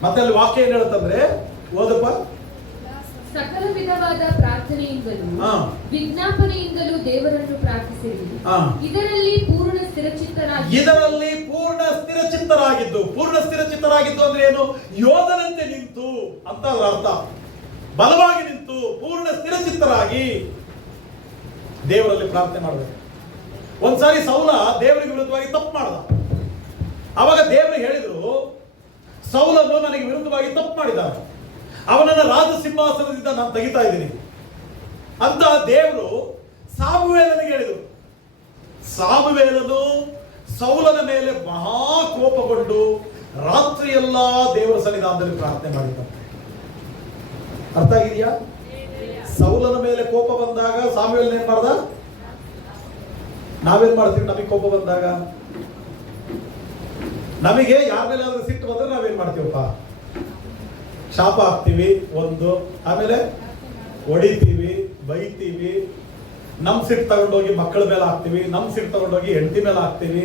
ಮತ್ತೆ ಅಲ್ಲಿ ವಾಕ್ಯ ಏನ್ ಹೇಳುತ್ತಂದ್ರೆ, ಓದಪ್ಪ. ಸಕಲ ವಿಧವಾದ ಪ್ರಾರ್ಥನೆಯಿಂದಲೂ ಹಾ. ವಿಜ್ಞಾಪನೆಯಿಂದಲೂ ದೇವರನ್ನು ಪ್ರಾರ್ಥಿಸಿರಿ. ಹಾ. ಇದರಲ್ಲಿ ಪೂರ್ಣ ಸ್ಥಿರಚಿತ್ತರಾಗಿ ಇದರಲ್ಲಿ ಪೂರ್ಣ ಸ್ಥಿರಚಿತ್ತರಾಗಿದ್ದು. ಪೂರ್ಣ ಸ್ಥಿರಚಿತ್ತರಾಗಿದ್ದು ಅಂದ್ರೆ ಏನು? ಯೋಧನಂತೆ ನಿಂತು ಅಂತ ಅದರ ಅರ್ಥ. ಬಲವಾಗಿ ನಿಂತು ಪೂರ್ಣ ಸ್ಥಿರಚಿತ್ತರಾಗಿ ದೇವರಲ್ಲಿ ಪ್ರಾರ್ಥನೆ ಮಾಡಬೇಕು. ಒಂದ್ಸಾರಿ ಸೌಲ ದೇವರಿಗೆ ವಿರುದ್ಧವಾಗಿ ತಪ್ಪು ಮಾಡ್ದ. ಅವಾಗ ದೇವರು ಹೇಳಿದ್ರು, ಸೌಲನು ನನಗೆ ವಿರುದ್ಧವಾಗಿ ತಪ್ಪು ಮಾಡಿದ್ದಾನೆ, ಅವನನ್ನ ರಾಜ ಸಿಂಹಾಸನದಿಂದ ನಾನು ತೆಗಿತಾ ಇದ್ದೀನಿ ಅಂತ ದೇವರು ಸಾಮುವೇಲನಿಗೆ ಹೇಳಿದರು. ಸಾಮುವೇಲನು ಸೌಲನ ಮೇಲೆ ಮಹಾ ಕೋಪಗೊಂಡು ರಾತ್ರಿ ಎಲ್ಲ ದೇವರ ಸನ್ನಿಧಾನದಲ್ಲಿ ಪ್ರಾರ್ಥನೆ ಮಾಡಿದ್ದಂತೆ. ಅರ್ಥ ಆಗಿದೆಯಾ? ಸೌಲನ ಮೇಲೆ ಕೋಪ ಬಂದಾಗ ಸಾಮುವೇಲನ ಏನ್ ಮಾಡ್ದ? ನಾವೇನ್ ಮಾಡ್ತೀವಿ? ನಮಗೆ ಕೋಪ ಬಂದಾಗ, ನಮಗೆ ಯಾರ ಮೇಲೆ ಆದ್ರೂ ಸಿಟ್ಟು ಬಂದ್ರೆ ನಾವೇನ್ ಮಾಡ್ತೀವಪ್ಪ? ಶಾಪ ಹಾಕ್ತೀವಿ ಒಂದು, ಆಮೇಲೆ ಹೊಡಿತೀವಿ, ಬೈತೀವಿ, ನಮ್ ಸಿಟ್ಟು ತಗೊಂಡೋಗಿ ಮಕ್ಕಳ ಮೇಲೆ ಹಾಕ್ತಿವಿ, ನಮ್ ಸಿಟ್ಟು ತಗೊಂಡೋಗಿ ಹೆಂಡತಿ ಮೇಲೆ ಹಾಕ್ತಿವಿ.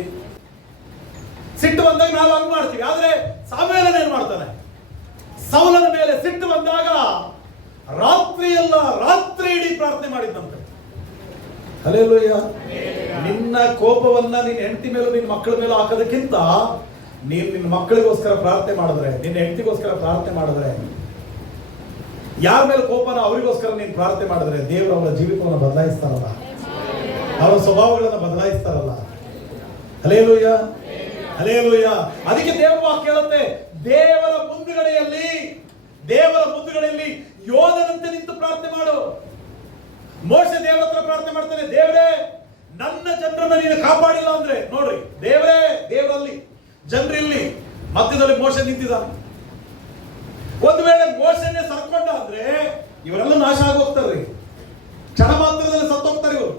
ಸಿಟ್ಟು ಬಂದಾಗ ನಾವು ಹಂಗ್ ಮಾಡ್ತೀವಿ. ಆದ್ರೆ ಸಾಮುವೇಲನ ಏನ್ ಮಾಡ್ತಾನೆ? ಸೌಲನ ಮೇಲೆ ಸಿಟ್ಟು ಬಂದಾಗ ರಾತ್ರಿ ಇಡೀ ಪ್ರಾರ್ಥನೆ ಮಾಡಿದ್ದಂತೆ. ಹಲ್ಲೆಲೂಯಾ. ನಿನ್ನ ಕೋಪವನ್ನ ನಿನ್ನ ಹೆಂಡತಿ ಮೇಲೂ ನಿನ್ನ ಮಕ್ಕಳ ಮೇಲೂ ಹಾಕೋದಕ್ಕಿಂತ ನೀನ್ ನಿನ್ನ ಮಕ್ಕಳಿಗೋಸ್ಕರ ಪ್ರಾರ್ಥನೆ ಮಾಡಿದ್ರೆ, ನಿನ್ನ ಹೆಂಡತಿಗೋಸ್ಕರ ಪ್ರಾರ್ಥನೆ ಮಾಡಿದ್ರೆ, ಯಾರ ಮೇಲೆ ಕೋಪನ ಅವರಿಗೋಸ್ಕರ ನೀನು ಪ್ರಾರ್ಥನೆ ಮಾಡಿದ್ರೆ, ದೇವರು ಅವರ ಜೀವಿತವನ್ನು ಬದಲಾಯಿಸ್ತಾರಲ್ಲ, ಅವರ ಸ್ವಭಾವಗಳನ್ನು ಬದಲಾಯಿಸ್ತಾರಲ್ಲ. Hallelujah, hallelujah. ಅದಕ್ಕೆ ದೇವರ ವಾಕ್ಯ ಹೇಳುತ್ತೆ, ದೇವರ ಮುಂದುಗಡೆಯಲ್ಲಿ ಯೋಧನಂತೆ ನಿಂತು ಪ್ರಾರ್ಥನೆ ಮಾಡು. ಮೋಶೆ ದೇವರ ಹತ್ರ ಪ್ರಾರ್ಥನೆ ಮಾಡ್ತಾನೆ, ದೇವರೇ ನನ್ನ ಜನರನ್ನ ನೀನು ಕಾಪಾಡಿಲ್ಲ ಅಂದ್ರೆ, ನೋಡ್ರಿ ದೇವರಲ್ಲಿ ಜನರಿಲ್ಲಿ ಮಧ್ಯದಲ್ಲಿ ಮೋಶೆ ನಿಂತಿದ್ದಾನೆ. ಒಂದು ವೇಳೆ ಮೋಶೆನೇ ಸರ್ಕೊಂಡ ಅಂದ್ರೆ ಇವರೆಲ್ಲ ನಾಶ ಆಗೋಗ್ತಾರ್ರಿ. ಕ್ಷಣ ಮಾತ್ರದಲ್ಲಿ ಸತ್ತೋಗ್ತಾರೆ ಇವರು.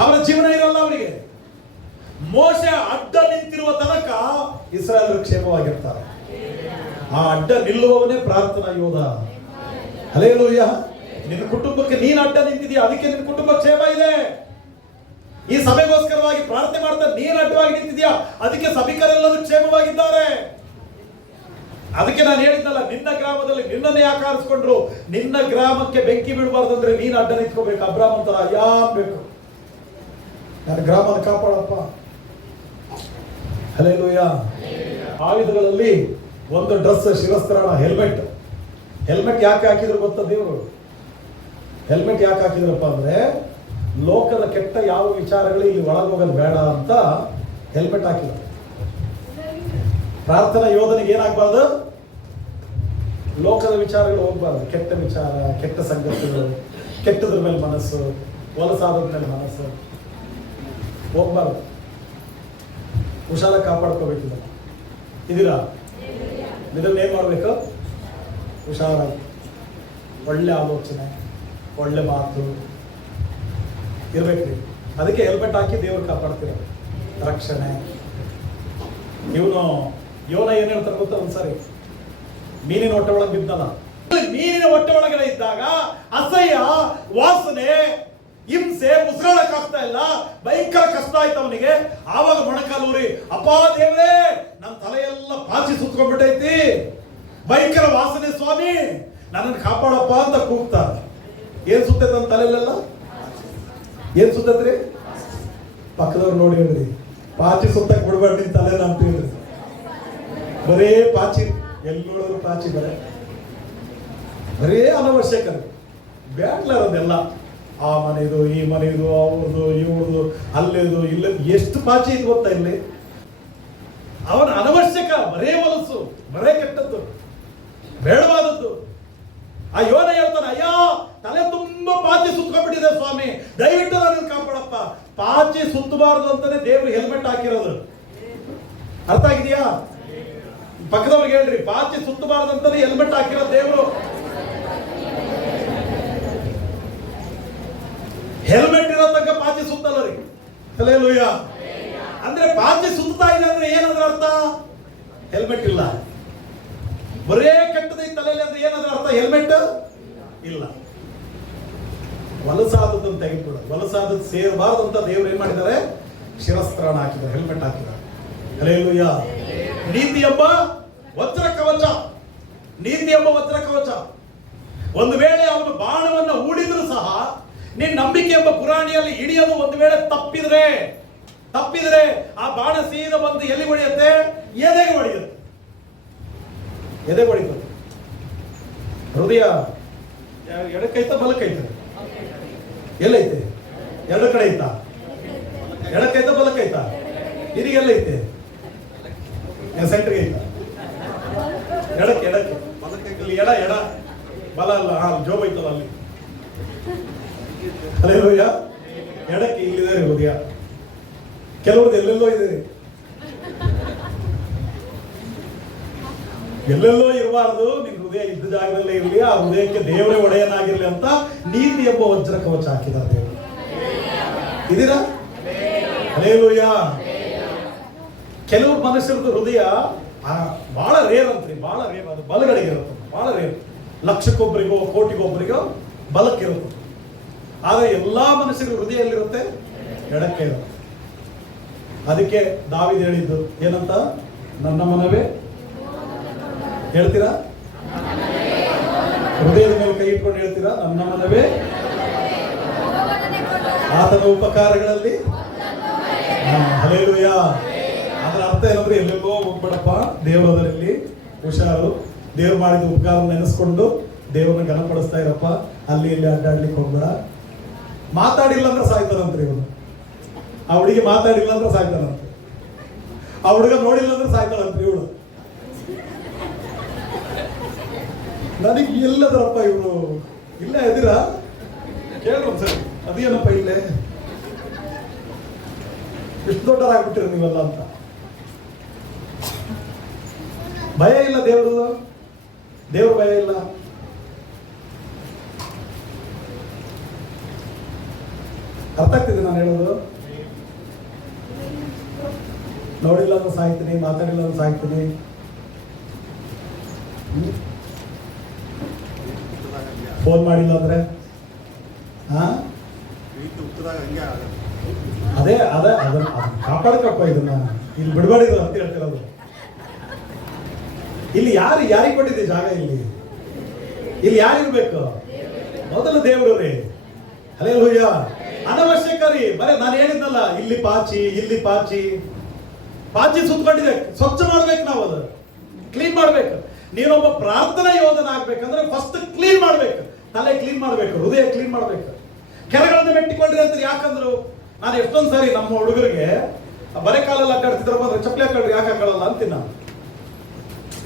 ಅವರ ಜೀವನ ಇರಲ್ಲ ಅವರಿಗೆ. ಮೋಶೆ ಅಡ್ಡ ನಿಂತಿರುವ ತನಕ ಇಸ್ರಾಯೇಲರು ಕ್ಷೇಮವಾಗಿರ್ತಾರೆ. ಆ ಅಡ್ಡ ನಿಲ್ಲುವವನೇ ಪ್ರಾರ್ಥನಾ ಯೋಧ. ಹಲ್ಲೆಲೂಯಾ. ನಿನ್ನ ಕುಟುಂಬಕ್ಕೆ ನೀನು ಅಡ್ಡ ನಿಂತಿದೀಯ, ಅದಕ್ಕೆ ನಿನ್ನ ಕುಟುಂಬ ಕ್ಷೇಮ ಇದೆ. ಈ ಸಭೆಗೋಸ್ಕರವಾಗಿ ಪ್ರಾರ್ಥನೆ ಮಾಡ್ತಾ ನೀನು ಅಡ್ಡವಾಗಿ ನಿಂತಿದ್ಯಾ, ಅದಕ್ಕೆ ಸಭಿಕರೆಲ್ಲರೂ ಕ್ಷೇಮವಾಗಿದ್ದಾರೆ. ಅದಕ್ಕೆ ನಾನು ಹೇಳಿದ್ನಲ್ಲ, ನಿನ್ನ ಗ್ರಾಮದಲ್ಲಿ ನಿನ್ನನ್ನೇ ಯಾಕೆ ಆರಿಸ್ಕೊಂಡ್ರು? ನಿನ್ನ ಗ್ರಾಮಕ್ಕೆ ಬೆಂಕಿ ಬೀಳಬಾರ್ದಂದ್ರೆ ನೀನು ಅಡ್ಡ ನಿಂತ್ಕೋಬೇಕು. ಅಬ್ರಾಮ್ ಅಂತಾರ, ಬೇಕು ನನ್ನ ಗ್ರಾಮನ ಕಾಪಾಡಪ್ಪ. ಹಲ್ಲೆಲೂಯಾ. ಆಯುಧಗಳಲ್ಲಿ ಒಂದು ಡ್ರೆಸ್, ಶಿರಸ್ತ್ರಾಣ, ಹೆಲ್ಮೆಟ್ ಯಾಕೆ ಹಾಕಿದ್ರು ಗೊತ್ತಾ? ದೇವರು ಹೆಲ್ಮೆಟ್ ಯಾಕೆ ಹಾಕಿದ್ರಪ್ಪ ಅಂದ್ರೆ, ಲೋಕದ ಕೆಟ್ಟ ಯಾವ ವಿಚಾರಗಳು ಇಲ್ಲಿ ಒಳಗೋಗೋದು ಬೇಡ ಅಂತ ಹೆಲ್ಮೆಟ್ ಹಾಕಿದ್ರು. ಪ್ರಾರ್ಥನಾ ಯೋಧನಿಗೆ ಏನಾಗಬಾರ್ದು? ಲೋಕದ ವಿಚಾರಗಳು ಹೋಗ್ಬಾರ್ದು. ಕೆಟ್ಟ ವಿಚಾರ, ಕೆಟ್ಟ ಸಂಗತಿಗಳು, ಕೆಟ್ಟದ್ರ ಮೇಲೆ ಮನಸ್ಸು, ಹೊಲಸಾದ ಮೇಲೆ ಮನಸ್ಸು ಹೋಗ್ಬಾರ್ದು. ಹುಷಾರ ಕಾಪಾಡ್ಕೋಬೇಕಿಲ್ಲ. ಇದೀರಾ? ಇದನ್ನ ಏನ್ ಮಾಡ್ಬೇಕು? ಹುಷಾರಾಗಿ, ಒಳ್ಳೆ ಆಲೋಚನೆ, ಒಳ್ಳೆ ಮಾತು ಇರ್ಬೇಕ್ರಿ. ಅದಕ್ಕೆ ಹೆಲ್ಮೆಟ್ ಹಾಕಿ ದೇವ್ರು ಕಾಪಾಡ್ತೀರ, ರಕ್ಷಣೆ. ಯೋನ ಏನ್ ಹೇಳ್ತಾರೆ ಗೊತ್ತಾ? ಒಂದ್ಸರಿ ಮೀನಿನ ಹೊಟ್ಟೆ ಒಳಗೆ ಬಿದ್ದಲ್ಲ. ಮೀನಿನ ಹೊಟ್ಟೆ ಒಳಗಡೆ ಇದ್ದಾಗ ಅಸಹ್ಯ ವಾಸನೆ, ಹಿಂಸೆ, ಉಸಿರಾಡಕ್ ಆಗ್ತಾ ಇಲ್ಲ, ಭಯಂಕರ ಕಷ್ಟ ಆಯ್ತು ಅವನಿಗೆ. ಆವಾಗ ಮೊಣಕಾಲೂರಿ, ಅಪ್ಪ ದೇವ್ರೇ, ನನ್ನ ತಲೆಯೆಲ್ಲ ಪಾಚಿ ಸುತ್ಕೊಂಡ್ಬಿಟ್ಟೈತಿ, ಭಯಂಕರ ವಾಸನೆ ಸ್ವಾಮಿ, ನನ್ನನ್ನು ಕಾಪಾಡಪ್ಪ ಅಂತ ಕೂಗ್ತಾರೆ. ಏನ್ ಸುತ್ತೈತೆ ನನ್ನ ತಲೆಯಲ್ಲೆಲ್ಲ? ಏನ್ ಸುತ್ತತ್ರಿ? ಪಕ್ಕದವ್ರು ನೋಡಿ ಹೇಳ್ರಿ, ಪಾಚಿ ಸುತ್ತಕ್ ಬಿಡ್ಬೇಡ್ರಿ ನಿನ್ ತಲೆ ಅಂತ ಹೇಳ್ರಿ. ಬರೇ ಪಾಚಿ, ಎಲ್ಲಿ ನೋಡಿದ್ರು ಪಾಚಿ, ಬರೇ ಅನವಶ್ಯಕ ಬ್ಯಾಡ್ಲಾರದೆಲ್ಲ. ಆ ಮನೆದು, ಈ ಮನೆದು, ಅವ್ರದು, ಇವ್ರದು, ಅಲ್ಲೇದು, ಇಲ್ಲ, ಎಷ್ಟು ಪಾಚಿ ಇದು ಗೊತ್ತಾ ಇಲ್ಲಿ? ಅವನ ಅನವಶ್ಯಕ, ಬರೇ ಹೊಲಸು, ಬರೇ ಕೆಟ್ಟದ್ದು, ಬೇಡವಾದದ್ದು. ಆ ಯೋನ ಹೇಳ್ತಾನೆ, ಅಯ್ಯೋ ತಲೆ ತುಂಬಾ ಪಾಚಿ ಸುತ್ಕೊಂಡ್ಬಿಟ್ಟಿದೆ ಸ್ವಾಮಿ, ದಯವಿಟ್ಟು ನನ್ನ ಕಾಪಾಡಪ್ಪ. ಪಾಚಿ ಸುತ್ತಬಾರದು ಅಂತಾನೆ ದೇವ್ರು ಹೆಲ್ಮೆಟ್ ಹಾಕಿರೋದು. ಅರ್ಥ ಆಗಿದೆಯಾ? ಪಕ್ಕದವ್ರಿಗೆ ಹೇಳ್ರಿ, ಪಾಚಿ ಸುತ್ತಬಾರದು ಅಂತಾನೆ ಹೆಲ್ಮೆಟ್ ಹಾಕಿರೋ ದೇವ್ರು. ಹೆಲ್ಮೆಟ್ ಇರೋ ತನಕ ಪಾಚಿ ಸುತ್ತಲ್ಲ ರೀ. ಹಲ್ಲೆಲೂಯಾ. ಅಂದ್ರೆ ಪಾಚಿ ಸುತ್ತಾ ಇದೆ ಅಂದ್ರೆ ಏನಂದ್ರ ಅರ್ಥ? ಹೆಲ್ಮೆಟ್ ಇಲ್ಲ. ಬರೇ ಕೆಟ್ಟದೈ ತಲೆಯಲ್ಲಿ ಅಂದ್ರೆ ಏನಾದ್ರೂ ಅರ್ಥ? ಹೆಲ್ಮೆಟ್ ಇಲ್ಲ. ವಲಸಾದದ್ದನ್ನು ತೆಗೆದುಬಿಡ, ವಲಸಾದದ್ದು ಸೇರಬಾರದು ಅಂತ ದೇವರು ಏನ್ ಮಾಡಿದ್ದಾರೆ? ಶಿರಸ್ತ್ರಾಣ ಹಾಕಿದ್ದಾರೆ, ಹೆಲ್ಮೆಟ್ ಹಾಕಿದ್ದಾರೆ. ಹಲ್ಲೆಲೂಯಾ. ನೀತಿ ಎಂಬ ವಜ್ರ ಕವಚ, ನೀತಿ ಎಂಬ ವಜ್ರ ಕವಚ. ಒಂದು ವೇಳೆ ಅವನು ಬಾಣವನ್ನು ಹೂಡಿದ್ರು ಸಹ ನಿನ್ನ ನಂಬಿಕೆ ಎಂಬ ಗುರಾಣಿಯಲ್ಲಿ ಹಿಡಿಯೋದು ಒಂದು ವೇಳೆ ತಪ್ಪಿದ್ರೆ ಆ ಬಾಣ ಸೀದ ಬಂದು ಎಲ್ಲಿ ಹೊಡೆಯುತ್ತೆ? ಎದೆಗೆ ಹೊಡೆಯುತ್ತೆ. ಎದೆ ಹೊಡಿತದೆ. ಹೃದಯ ಎಡಕ್ಕೈತ ಬಲಕ್ಕೈತ? ಎಲ್ಲೈತೆ? ಎರಡು ಕಡೆ ಐತಾ? ಎಡಕ್ಕೈತ ಬಲಕ್ಕೈತ? ಇದೀಗೆಲ್ಲೈತೆ? ಸೆಂಟ್ರಿಗೆ ಐತ? ಎಡಕ್ಕೆ ಇಲ್ಲಿ ಎಡ ಬಲ ಅಲ್ಲ, ಜೋಬ್ ಐತಲ್ಲ ಅಲ್ಲಿ. ಹಲ್ಲೆಲೂಯಾ. ಎಡಕ್ಕೆ ಇಲ್ಲಿದೆ ಹೃದಯ. ಕೆಲವ್ರದ್ದು ಎಲ್ಲೆಲ್ಲೋ ಇದೆ, ಎಲ್ಲೆಲ್ಲೋ ಇರಬಾರದು. ನಿನ್ ಹೃದಯ ಇದ್ದ ಜಾಗದಲ್ಲೇ ಇರಲಿ, ಆ ಹೃದಯಕ್ಕೆ ದೇವರೇ ಒಡೆಯನಾಗಿರ್ಲಿ ಅಂತ ನೀತಿ ಎಂಬ ವಜ್ರ ಕವಚ ಹಾಕಿದ್ದಾರೆ ದೇವರು. ಇದೀರಾ? ಹಲ್ಲೆಲೂಯಾ. ಕೆಲವ್ರ ಮನುಷ್ಯರದ್ದು ಹೃದಯ ಬಹಳ ರೇರ್ ಅಂತ್ರಿ, ಬಹಳ ರೇರ್. ಅದು ಬಲಗಳಿಗೆ ಇರುತ್ತೆ, ಬಹಳ ರೇರ್. ಲಕ್ಷಕ್ಕೊಬ್ಬರಿಗೋ ಕೋಟಿಗೊಬ್ಬರಿಗೋ ಬಲಕ್ಕಿರುತ್ತೆ. ಆದರೆ ಎಲ್ಲಾ ಮನುಷ್ಯರ ಹೃದಯ ಎಲ್ಲಿರುತ್ತೆ? ಎಡಕ್ಕೆ ಇರುತ್ತೆ. ಅದಕ್ಕೆ ದಾವೀದ ಹೇಳಿದ್ದು ಏನಂತ? ನನ್ನ ಮನವೇ, ಹೇಳ್ತೀರಾ? ಹೃದಯದ ಮೇಲೆ ಕೈ ಇಟ್ಕೊಂಡು ಹೇಳ್ತೀರಾ? ನನ್ನ ಮನವೇ ಆತನ ಉಪಕಾರಗಳಲ್ಲಿ. ಹಲ್ಲೆಲೂಯಾ. ಅದರ ಅರ್ಥ ಏನಂದ್ರೆ ಎಲ್ಲೆಲ್ಲೋ ಹೋಗ್ಬೇಡಪ್ಪ, ದೇವರದರಲ್ಲಿ ಹುಷಾರು. ದೇವ್ರು ಮಾಡಿದ ಉಪಕಾರ ನೆನೆಸ್ಕೊಂಡು ದೇವರನ್ನ ಘನಪಡಿಸ್ತಾ ಇರಪ್ಪ. ಅಲ್ಲಿ ಇಲ್ಲಿ ಅಡ್ಡಾಡ್ಲಿಕ್ಕೆ ಹೋಗ್ಬೇಡ. ಮಾತಾಡಿಲ್ಲ ಅಂದ್ರೆ ಸಾಯ್ತಾರಂತ್ರಿ ಇವನು. ಆ ಹುಡುಗಿ ಮಾತಾಡಿಲ್ಲ ಅಂದ್ರೆ ಸಾಯ್ತಾರಂತೆ. ಆ ಹುಡುಗ ನೋಡಿಲ್ಲ ಅಂದ್ರೆ ಸಾಯ್ತಾಳಂತ್ರಿ ಇವಳು. ನನಗೆ ಎಲ್ಲದರಪ್ಪ ಇವರು ಇಲ್ಲ ಎದಿರ ಕೇಳ್ರಿ ಒಂದ್ಸರಿ, ಅದೇನಪ್ಪ ಇಲ್ಲೇ ಎಷ್ಟು ದೊಡ್ಡರಾಗ್ಬಿಟ್ಟಿರ ನೀವೆಲ್ಲ ಅಂತ. ಭಯ ಇಲ್ಲ ದೇವ್ರ ಭಯ ಇಲ್ಲ. ಅರ್ಥ ಆಗ್ತಿದೆ ನಾನು ಹೇಳೋದು? ನೋಡಿಲ್ಲ ಅಂದ್ರೆ ಸಾಯ್ತೀನಿ, ಮಾತಾಡಿಲ್ಲ ಅಂದ್ರೆ ಸಾಯ್ತೀನಿ. ಫೋನ್ ಮಾಡಿಲ್ಲ ಅಂದ್ರೆ ಅದೇ ಅದನ್ನ ಕಾಪಾಡಕಪ್ಪ. ಇದನ್ನ ಇಲ್ಲಿ ಬಿಡಬಾಡಿದ್ರು ಅಂತ ಹೇಳ್ತಿರೋದು. ಇಲ್ಲಿ ಯಾರಿಗೆ ಕೊಟ್ಟಿದ್ದೆ ಜಾಗ? ಇಲ್ಲಿ ಯಾರಿರ್ಬೇಕು? ಮೊದಲು ದೇವರು ರೀ. ಹಲ್ಲೆಲೂಯಾ. ಅನವಶ್ಯಕ ರೀ. ಬರೀ ನಾನು ಹೇಳಿದ್ನಲ್ಲ, ಇಲ್ಲಿ ಪಾಚಿ ಸುತ್ಕೊಂಡಿದೆ. ಸ್ವಚ್ಛ ಮಾಡ್ಬೇಕು, ನಾವು ಅದು ಕ್ಲೀನ್ ಮಾಡ್ಬೇಕು. ನೀನೊಬ್ಬ ಪ್ರಾರ್ಥನಾ ಯೋಧನ ಆಗ್ಬೇಕಂದ್ರೆ ಫಸ್ಟ್ ಕ್ಲೀನ್ ಮಾಡ್ಬೇಕು. ತಲೆ ಕ್ಲೀನ್ ಮಾಡ್ಬೇಕು, ಹೃದಯ ಕ್ಲೀನ್ ಮಾಡ್ಬೇಕು. ಕೆರೆಗಳನ್ನ ಮೆಟ್ಟಿಕೊಂಡ್ರಿ ಅಂತ ಯಾಕಂದ್ರು? ನಾನು ಎಷ್ಟೊಂದು ಸಾರಿ ನಮ್ಮ ಹುಡುಗರಿಗೆ ಬರೆ ಕಾಲಲ್ಲಿ ಅಡ್ಡಾಡ್ತಿದ್ರು ಬಂದ್ರೆ ಚಪ್ಪಲಿ ಹಾಕೊಳ್ರಿ, ಯಾಕೆ ಹಾಕೊಳ್ಳಲ್ಲ ಅಂತೀನಿ ನಾನು.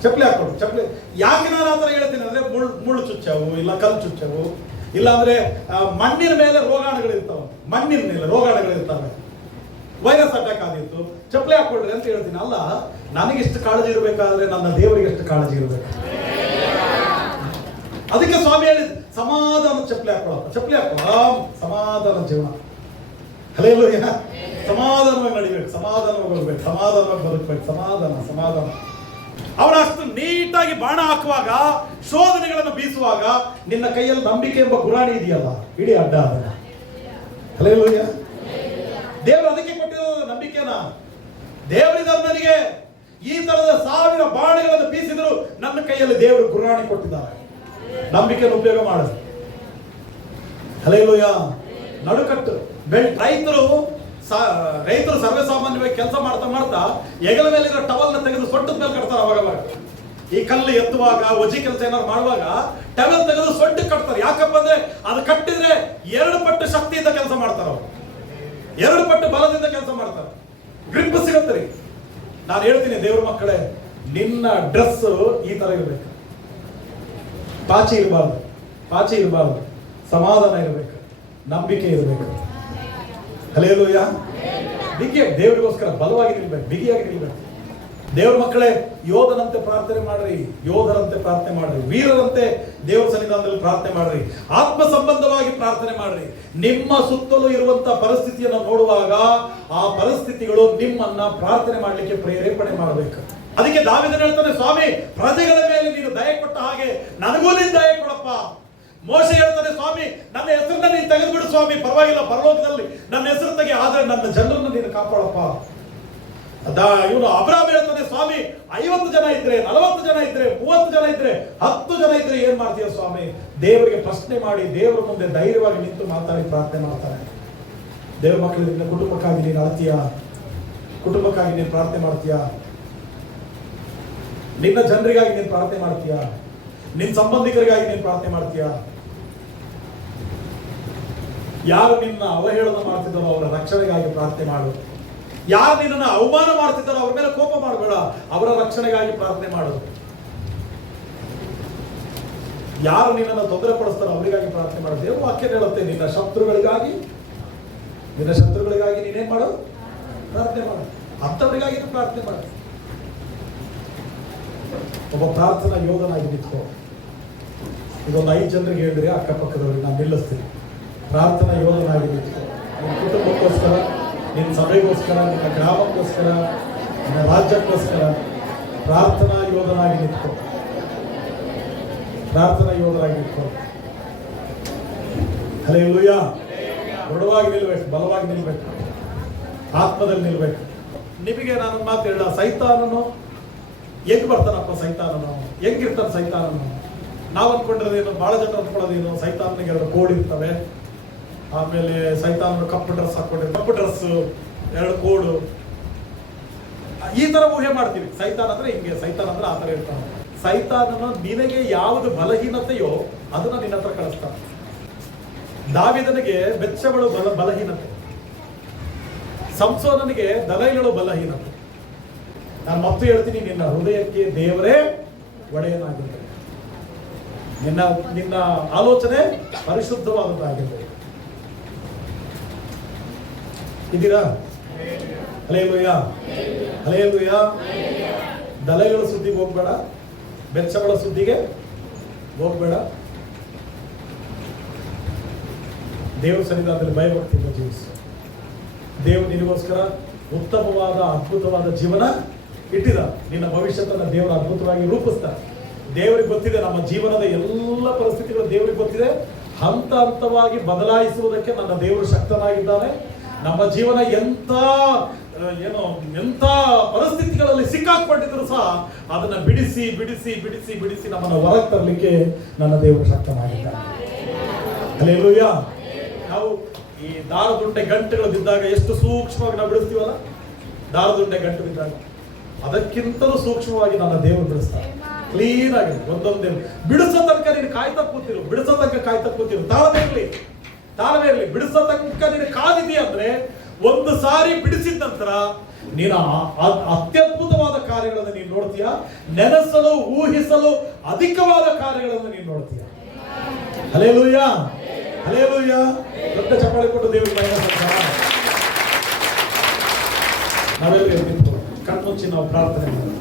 ಚಪ್ಪಲಿ ಹಾಕೊಂಡು ಯಾಕೆ ನಾನು ಆತರ ಹೇಳ್ತೀನಿ ಅಂದ್ರೆ ಮುಳ್ಳು ಚುಚ್ಚವು, ಇಲ್ಲ ಕಲ್ಲು ಚುಚ್ಚವು, ಇಲ್ಲ ಅಂದ್ರೆ ಮಣ್ಣಿನ ಮೇಲೆ ರೋಗಾಣುಗಳಿರ್ತಾವೆ. ವೈರಸ್ ಅಟ್ಯಾಕ್ ಆಗಿತ್ತು, ಚಪ್ಪಲಿ ಹಾಕೊಳ್ರಿ ಅಂತ ಹೇಳ್ತೀನಿ. ಅಲ್ಲ, ನನಗಿಷ್ಟು ಕಾಳಜಿ ಇರಬೇಕಾದ್ರೆ ನನ್ನ ದೇವರಿಗೆ ಎಷ್ಟು ಕಾಳಜಿ ಇರಬೇಕು. ಅದಕ್ಕೆ ಸ್ವಾಮಿ ಹೇಳಿದ್ ಸಮಾಧಾನ ಚಪ್ಪಲಿ ಹಾಕೊಳ್ಳ ಸಮಾಧಾನ ಜೀವನ. ಹಲ್ಲೆಲೂಯಾ. ಸಮಾಧಾನವಾಗಿ ನಡಿಬೇಕು, ಸಮಾಧಾನವಾಗಿ ಹೋಗ್ಬೇಕು, ಸಮಾಧಾನವಾಗಿ ಬದುಕಬೇಕು. ಸಮಾಧಾನ. ಅವನ ಅಷ್ಟು ನೀಟಾಗಿ ಬಾಣ ಹಾಕುವಾಗ, ಶೋಧನೆಗಳನ್ನು ಬೀಸುವಾಗ ನಿನ್ನ ಕೈಯಲ್ಲಿ ನಂಬಿಕೆ ಎಂಬ ಗುರಾಣಿ ಇದೆಯಲ್ಲ, ಇಡೀ ಅಡ್ಡ ಅದನ್ನ. ಹಲ್ಲೆಲೂಯಾ. ದೇವರು ಅದಕ್ಕೆ ಕೊಟ್ಟಿರೋ ನಂಬಿಕೆನ. ದೇವರಿದ್ದಾರೆ ನನಗೆ ಈ ತರದ 1000 ಬಾಣಗಳನ್ನು ಬೀಸಿದ್ರು ನನ್ನ ಕೈಯಲ್ಲಿ ದೇವರು ಗುರಾಣಿ ಕೊಟ್ಟಿದ್ದಾರೆ. ನಂಬಿಕೆಯನ್ನು ಉಪಯೋಗ ಮಾಡ. ಹಲ್ಲೆಲೂಯಾ. ನಡುಕಟ್ಟು ಬೆಲ್ಟ್. ರೈತರು ಸರ್ವೇ ಸಾಮಾನ್ಯವಾಗಿ ಕೆಲಸ ಮಾಡ್ತಾ ಹೆಗಲ ಮೇಲಿರೋ ಟವಲ್ನ ತೆಗೆದು ಸೊಟ್ಟದ ಮೇಲೆ ಕಟ್ತಾರೆ. ಅವಾಗ ಈ ಕಲ್ಲು ಎತ್ತುವಾಗ, ವಜಿ ಕೆಲಸ ಏನಾದ್ರು ಮಾಡುವಾಗ ಟವಲ್ ತೆಗೆದು ಸೊಟ್ಟಕ್ಕೆ ಕಟ್ತಾರೆ. ಯಾಕಪ್ಪ ಅಂದ್ರೆ ಅದು ಕಟ್ಟಿದ್ರೆ 2 ಪಟ್ಟು ಶಕ್ತಿಯಿಂದ ಕೆಲಸ ಮಾಡ್ತಾರೆ ಅವರು, 2 ಪಟ್ಟು ಬಲದಿಂದ ಕೆಲಸ ಮಾಡ್ತಾರೆ. ಗ್ರಿಪ್ ಸಿಗತ್ರಿ. ನಾನು ಹೇಳ್ತೀನಿ ದೇವ್ರ ಮಕ್ಕಳೇ, ನಿನ್ನ ಡ್ರೆಸ್ ಈ ತರ ಇರಬೇಕು. ಪಾಚಿ ಇರಬಾರ್ದು, ಸಮಾಧಾನ ಇರಬೇಕು, ನಂಬಿಕೆ ಇರಬೇಕು. ಹಲ್ಲೆಲೂಯಾ. ದೇವರಿಗೋಸ್ಕರ ಬಲವಾಗಿ ನಿಲ್ಬೇಕು, ಬಿಗಿಯಾಗಿ ನಿಲ್ಬೇಕು. ದೇವ್ರ ಮಕ್ಕಳೇ, ಯೋಧರಂತೆ ಪ್ರಾರ್ಥನೆ ಮಾಡ್ರಿ, ವೀರರಂತೆ ದೇವರ ಸನ್ನಿಧಾನದಲ್ಲಿ ಪ್ರಾರ್ಥನೆ ಮಾಡ್ರಿ, ಆತ್ಮ ಸಂಬಂಧವಾಗಿ ಪ್ರಾರ್ಥನೆ ಮಾಡ್ರಿ. ನಿಮ್ಮ ಸುತ್ತಲೂ ಇರುವಂತಹ ಪರಿಸ್ಥಿತಿಯನ್ನು ನೋಡುವಾಗ ಆ ಪರಿಸ್ಥಿತಿಗಳು ನಿಮ್ಮನ್ನ ಪ್ರಾರ್ಥನೆ ಮಾಡಲಿಕ್ಕೆ ಪ್ರೇರೇಪಣೆ ಮಾಡಬೇಕು. ಅದಕ್ಕೆ ದಾವೀದನು ಹೇಳ್ತಾನೆ, ಸ್ವಾಮಿ ಪ್ರಜೆಗಳ ಮೇಲೆ ನೀನು ದಯೆ ಕೊಟ್ಟ ಹಾಗೆ ನನಗೂ ನೀನು ದಯೆ ಕೊಡಪ್ಪ. ಮೋಶೆ ಹೇಳ್ತಾನೆ, ಸ್ವಾಮಿ ನನ್ನ ಹೆಸರನ್ನ ನೀನು ತೆಗೆದುಬಿಡು ಸ್ವಾಮಿ, ಪರವಾಗಿಲ್ಲ, ಪರಲೋಕದಲ್ಲಿ ನನ್ನ ಹೆಸರು ತೆಗೆ, ಆದ್ರೆ ನನ್ನ ಜನರನ್ನು ನೀನು ಕಾಪಾಡಪ್ಪ. ಇವನು ಅಬ್ರಾಮ್ ಹೇಳ್ತಾನೆ, ಸ್ವಾಮಿ 50 ಜನ ಇದ್ರೆ, 40 ಜನ ಇದ್ರೆ, 30 ಜನ ಇದ್ರೆ, 10 ಜನ ಇದ್ರೆ ಏನ್ ಮಾಡ್ತೀಯ ಸ್ವಾಮಿ, ದೇವರಿಗೆ ಪ್ರಶ್ನೆ ಮಾಡಿ ದೇವರ ಮುಂದೆ ಧೈರ್ಯವಾಗಿ ನಿಂತು ಮಾತಾಡಿ ಪ್ರಾರ್ಥನೆ ಮಾಡ್ತಾನೆ. ದೇವರ ಮಕ್ಕಳು, ನಿನ್ನ ಕುಟುಂಬಕ್ಕಾಗಿ ನೀನು ಅಳ್ತೀಯ, ಕುಟುಂಬಕ್ಕಾಗಿ ನೀನು ಪ್ರಾರ್ಥನೆ ಮಾಡ್ತೀಯ, ನಿನ್ನ ಜನರಿಗಾಗಿ ನೀನು ಪ್ರಾರ್ಥನೆ ಮಾಡ್ತೀಯ, ನಿನ್ನ ಸಂಬಂಧಿಕರಿಗಾಗಿ ನೀನು ಪ್ರಾರ್ಥನೆ ಮಾಡ್ತೀಯ. ಯಾರು ನಿನ್ನ ಅವಹೇಳನ ಮಾಡ್ತಿದ್ದಾರೋ ಅವರ ರಕ್ಷಣೆಗಾಗಿ ಪ್ರಾರ್ಥನೆ ಮಾಡು. ಯಾರು ನಿನ್ನನ್ನು ಅವಮಾನ ಮಾಡ್ತಿದ್ದಾರೋ ಅವ್ರ ಮೇಲೆ ಕೋಪ ಮಾಡಬೇಡ, ಅವರ ರಕ್ಷಣೆಗಾಗಿ ಪ್ರಾರ್ಥನೆ ಮಾಡು. ಯಾರು ನಿನ್ನನ್ನು ತೊಂದರೆ ಪಡಿಸ್ತಾರೋ ಅವರಿಗಾಗಿ ಪ್ರಾರ್ಥನೆ ಮಾಡು. ದೇವರು ವಾಕ್ಯ ಹೇಳುತ್ತೆ, ನಿನ್ನ ಶತ್ರುಗಳಿಗಾಗಿ ನೀನೇನ್ ಮಾಡು, ಪ್ರಾರ್ಥನೆ ಮಾಡು. ಅಂಥವರಿಗಾಗಿ ಪ್ರಾರ್ಥನೆ ಮಾಡು. ಒಬ್ಬ ಪ್ರಾರ್ಥನಾ ಯೋಧನಾಗಿ ನಿಂತ್ಕೋ. ಇದೊಂದು 5 ಜನರಿಗೆ ಹೇಳಿದ್ರೆ ಅಕ್ಕಪಕ್ಕದವ್ರಿಗೆ ನಾನು ನಿಲ್ಲಿಸ್ತೀನಿ. ಪ್ರಾರ್ಥನಾ ಯೋಧನಾಗಿ ನಿಂತ್ಕೋ. ನಿನ್ನ ಕುಟುಂಬಕ್ಕೋಸ್ಕರ, ನಿನ್ನ ಸಭೆಗೋಸ್ಕರ, ನಿನ್ನ ಗ್ರಾಮಕ್ಕೋಸ್ಕರ, ನಿನ್ನ ರಾಜ್ಯಕ್ಕೋಸ್ಕರ ಪ್ರಾರ್ಥನಾ ಯೋಧನಾಗಿ ನಿಂತ್ಕೋ. ಪ್ರಾರ್ಥನಾ ಯೋಧರಾಗಿ ನಿಂತ್ಕೋ. ಹಲ್ಲೆಲೂಯಾ. ದೃಢವಾಗಿ ನಿಲ್ಬೇಕು, ಬಲವಾಗಿ ನಿಲ್ಬೇಕು, ಆತ್ಮದಲ್ಲಿ ನಿಲ್ಬೇಕು. ನಿಮಗೆ ನಾನು ಮಾತು ಹೇಳ, ಸೈತಾನನು ಹೆಂಗ್ ಬರ್ತಾನಪ್ಪ? ಸೈತಾನನು ಹೆಂಗಿರ್ತಾನೆ? ಸೈತಾನನು ನಾವು ಅನ್ಕೊಂಡಿರೋದೇನು, ಬಹಳ ಜನ ಅನ್ಕೊಳ್ಳೋದೇನು, ಸೈತಾನನಿಗೆ 2 ಕೋಡ್ ಇರ್ತವೆ, ಆಮೇಲೆ ಸೈತಾನನು ಕಪ್ಪು ಡ್ರೆಸ್ ಹಾಕೊಂಡಿರ್ತಾರೆ, ಕಪ್ಪು ಡ್ರೆಸ್ 2 ಕೋಡು, ಈ ತರ ಊಹೆ ಮಾಡ್ತೀವಿ. ಸೈತಾನ ಅಂದ್ರೆ ಹಿಂಗೆ, ಸೈತಾನ ಅಂದ್ರೆ ಆ ತರ ಇರ್ತಾನೆ. ಸೈತಾನನು ನಿನಗೆ ಯಾವುದು ಬಲಹೀನತೆಯೋ ಅದನ್ನ ನಿನ್ನ ಹತ್ರ ಕಳಿಸ್ತಾನೆ. ದಾವೀದನಿಗೆ ಬೆಚ್ಚಗಳು ಬಲಹೀನತೆ, ಸಂಸೋನನಿಗೆ ದಲೈಲಳು ಬಲಹೀನತೆ. ನಾನು ಮತ್ತೆ ಹೇಳ್ತೀನಿ, ನಿನ್ನ ಹೃದಯಕ್ಕೆ ದೇವರೇ ಒಡೆಯನಾಗಿರ್ತಾರೆ. ನಿನ್ನ ಆಲೋಚನೆ ಪರಿಶುದ್ಧವಾದದ್ದಾಗಿರ್ಬೇಕು. ಇದ್ದೀರಾ? Hallelujah, hallelujah. ದಲೈಗಳ ಸುದ್ದಿಗೆ ಹೋಗ್ಬೇಡ, ಬೆಚ್ಚಗಳ ಸುದ್ದಿಗೆ ಹೋಗ್ಬೇಡ. ದೇವರ ಸನ್ನಿಧಾನದಲ್ಲಿ ಭಯಭಕ್ತಿಯಿಂದ ಜೀವಿಸು. ದೇವರು ನಿನಗೋಸ್ಕರ ಉತ್ತಮವಾದ ಅದ್ಭುತವಾದ ಜೀವನ ಇಟ್ಟಿದ. ನಿನ್ನ ಭವಿಷ್ಯತನ್ನ ದೇವರ ಅದ್ಭುತವಾಗಿ ರೂಪಿಸ್ತಾರೆ. ದೇವರಿಗೆ ಗೊತ್ತಿದೆ, ನಮ್ಮ ಜೀವನದ ಎಲ್ಲ ಪರಿಸ್ಥಿತಿಗಳು ದೇವರಿಗೆ ಗೊತ್ತಿದೆ. ಹಂತ ಹಂತವಾಗಿ ಬದಲಾಯಿಸುವುದಕ್ಕೆ ನನ್ನ ದೇವರು ಶಕ್ತನಾಗಿದ್ದಾನೆ. ನಮ್ಮ ಜೀವನ ಎಂಥ ಪರಿಸ್ಥಿತಿಗಳಲ್ಲಿ ಸಿಕ್ಕಾಕೊಂಡಿದ್ರು ಸಹ ಅದನ್ನ ಬಿಡಿಸಿ ಬಿಡಿಸಿ ಬಿಡಿಸಿ ಬಿಡಿಸಿ ನಮ್ಮನ್ನು ಹೊರಗೆ ತರಲಿಕ್ಕೆ ನನ್ನ ದೇವರು ಶಕ್ತನಾಗಿದ್ದಾನೆ. ಹಲ್ಲೆಲೂಯಾ. ನಾವು ಈ ದಾರದುಂಡೆ ಗಂಟೆಗಳು ಬಿದ್ದಾಗ ಎಷ್ಟು ಸೂಕ್ಷ್ಮವಾಗಿ ನಾವು ಬಿಡಿಸ್ತೀವಲ್ಲ, ದಾರದುಂಡೆ ಗಂಟು ಬಿದ್ದಾಗ ಅದಕ್ಕಿಂತಲೂ ಸೂಕ್ಷ್ಮವಾಗಿ ನನ್ನ ದೇವರು ಬಿಡಿಸ್ತಾರೆ. ಕ್ಲೀನ್ ಆಗಿ ಒಂದೊಂದೇ ಬಿಡಿಸೋ ತನಕ ನೀನು ಕಾಯ್ತಾ ಕೂತಿರು, ಬಿಡಿಸೋ ತನಕ ಕಾಯ್ತಾ ಕೂತಿರು. ತಾಳ್ಮೆ ಇರಲಿ. ಬಿಡಿಸೋ ತನಕ ನೀನು ಕಾದಿದೀಯ ಅಂದ್ರೆ ಒಂದು ಸಾರಿ ಬಿಡಿಸಿದ ನಂತರ ನೀನು ಅತ್ಯದ್ಭುತವಾದ ಕಾರ್ಯಗಳನ್ನು ನೀನು ನೋಡ್ತೀಯ. ನೆನೆಸಲು ಊಹಿಸಲು ಅಧಿಕವಾದ ಕಾರ್ಯಗಳನ್ನು ನೀನು ನೋಡ್ತೀಯ. Hallelujah, hallelujah. ದೊಡ್ಡ ಚಪ್ಪಾಳೆ ಕೊಟ್ಟು ದೇವರಿಗೆ ಮಹಿಮೆ ಸಲ್ಲಿಸೋಣ. ನಾವೆಲ್ಲರೂ ಕಣ್ಮುಚ್ಚಿ ನಾವು ಪ್ರಾರ್ಥನೆ ಮಾಡೋಣ.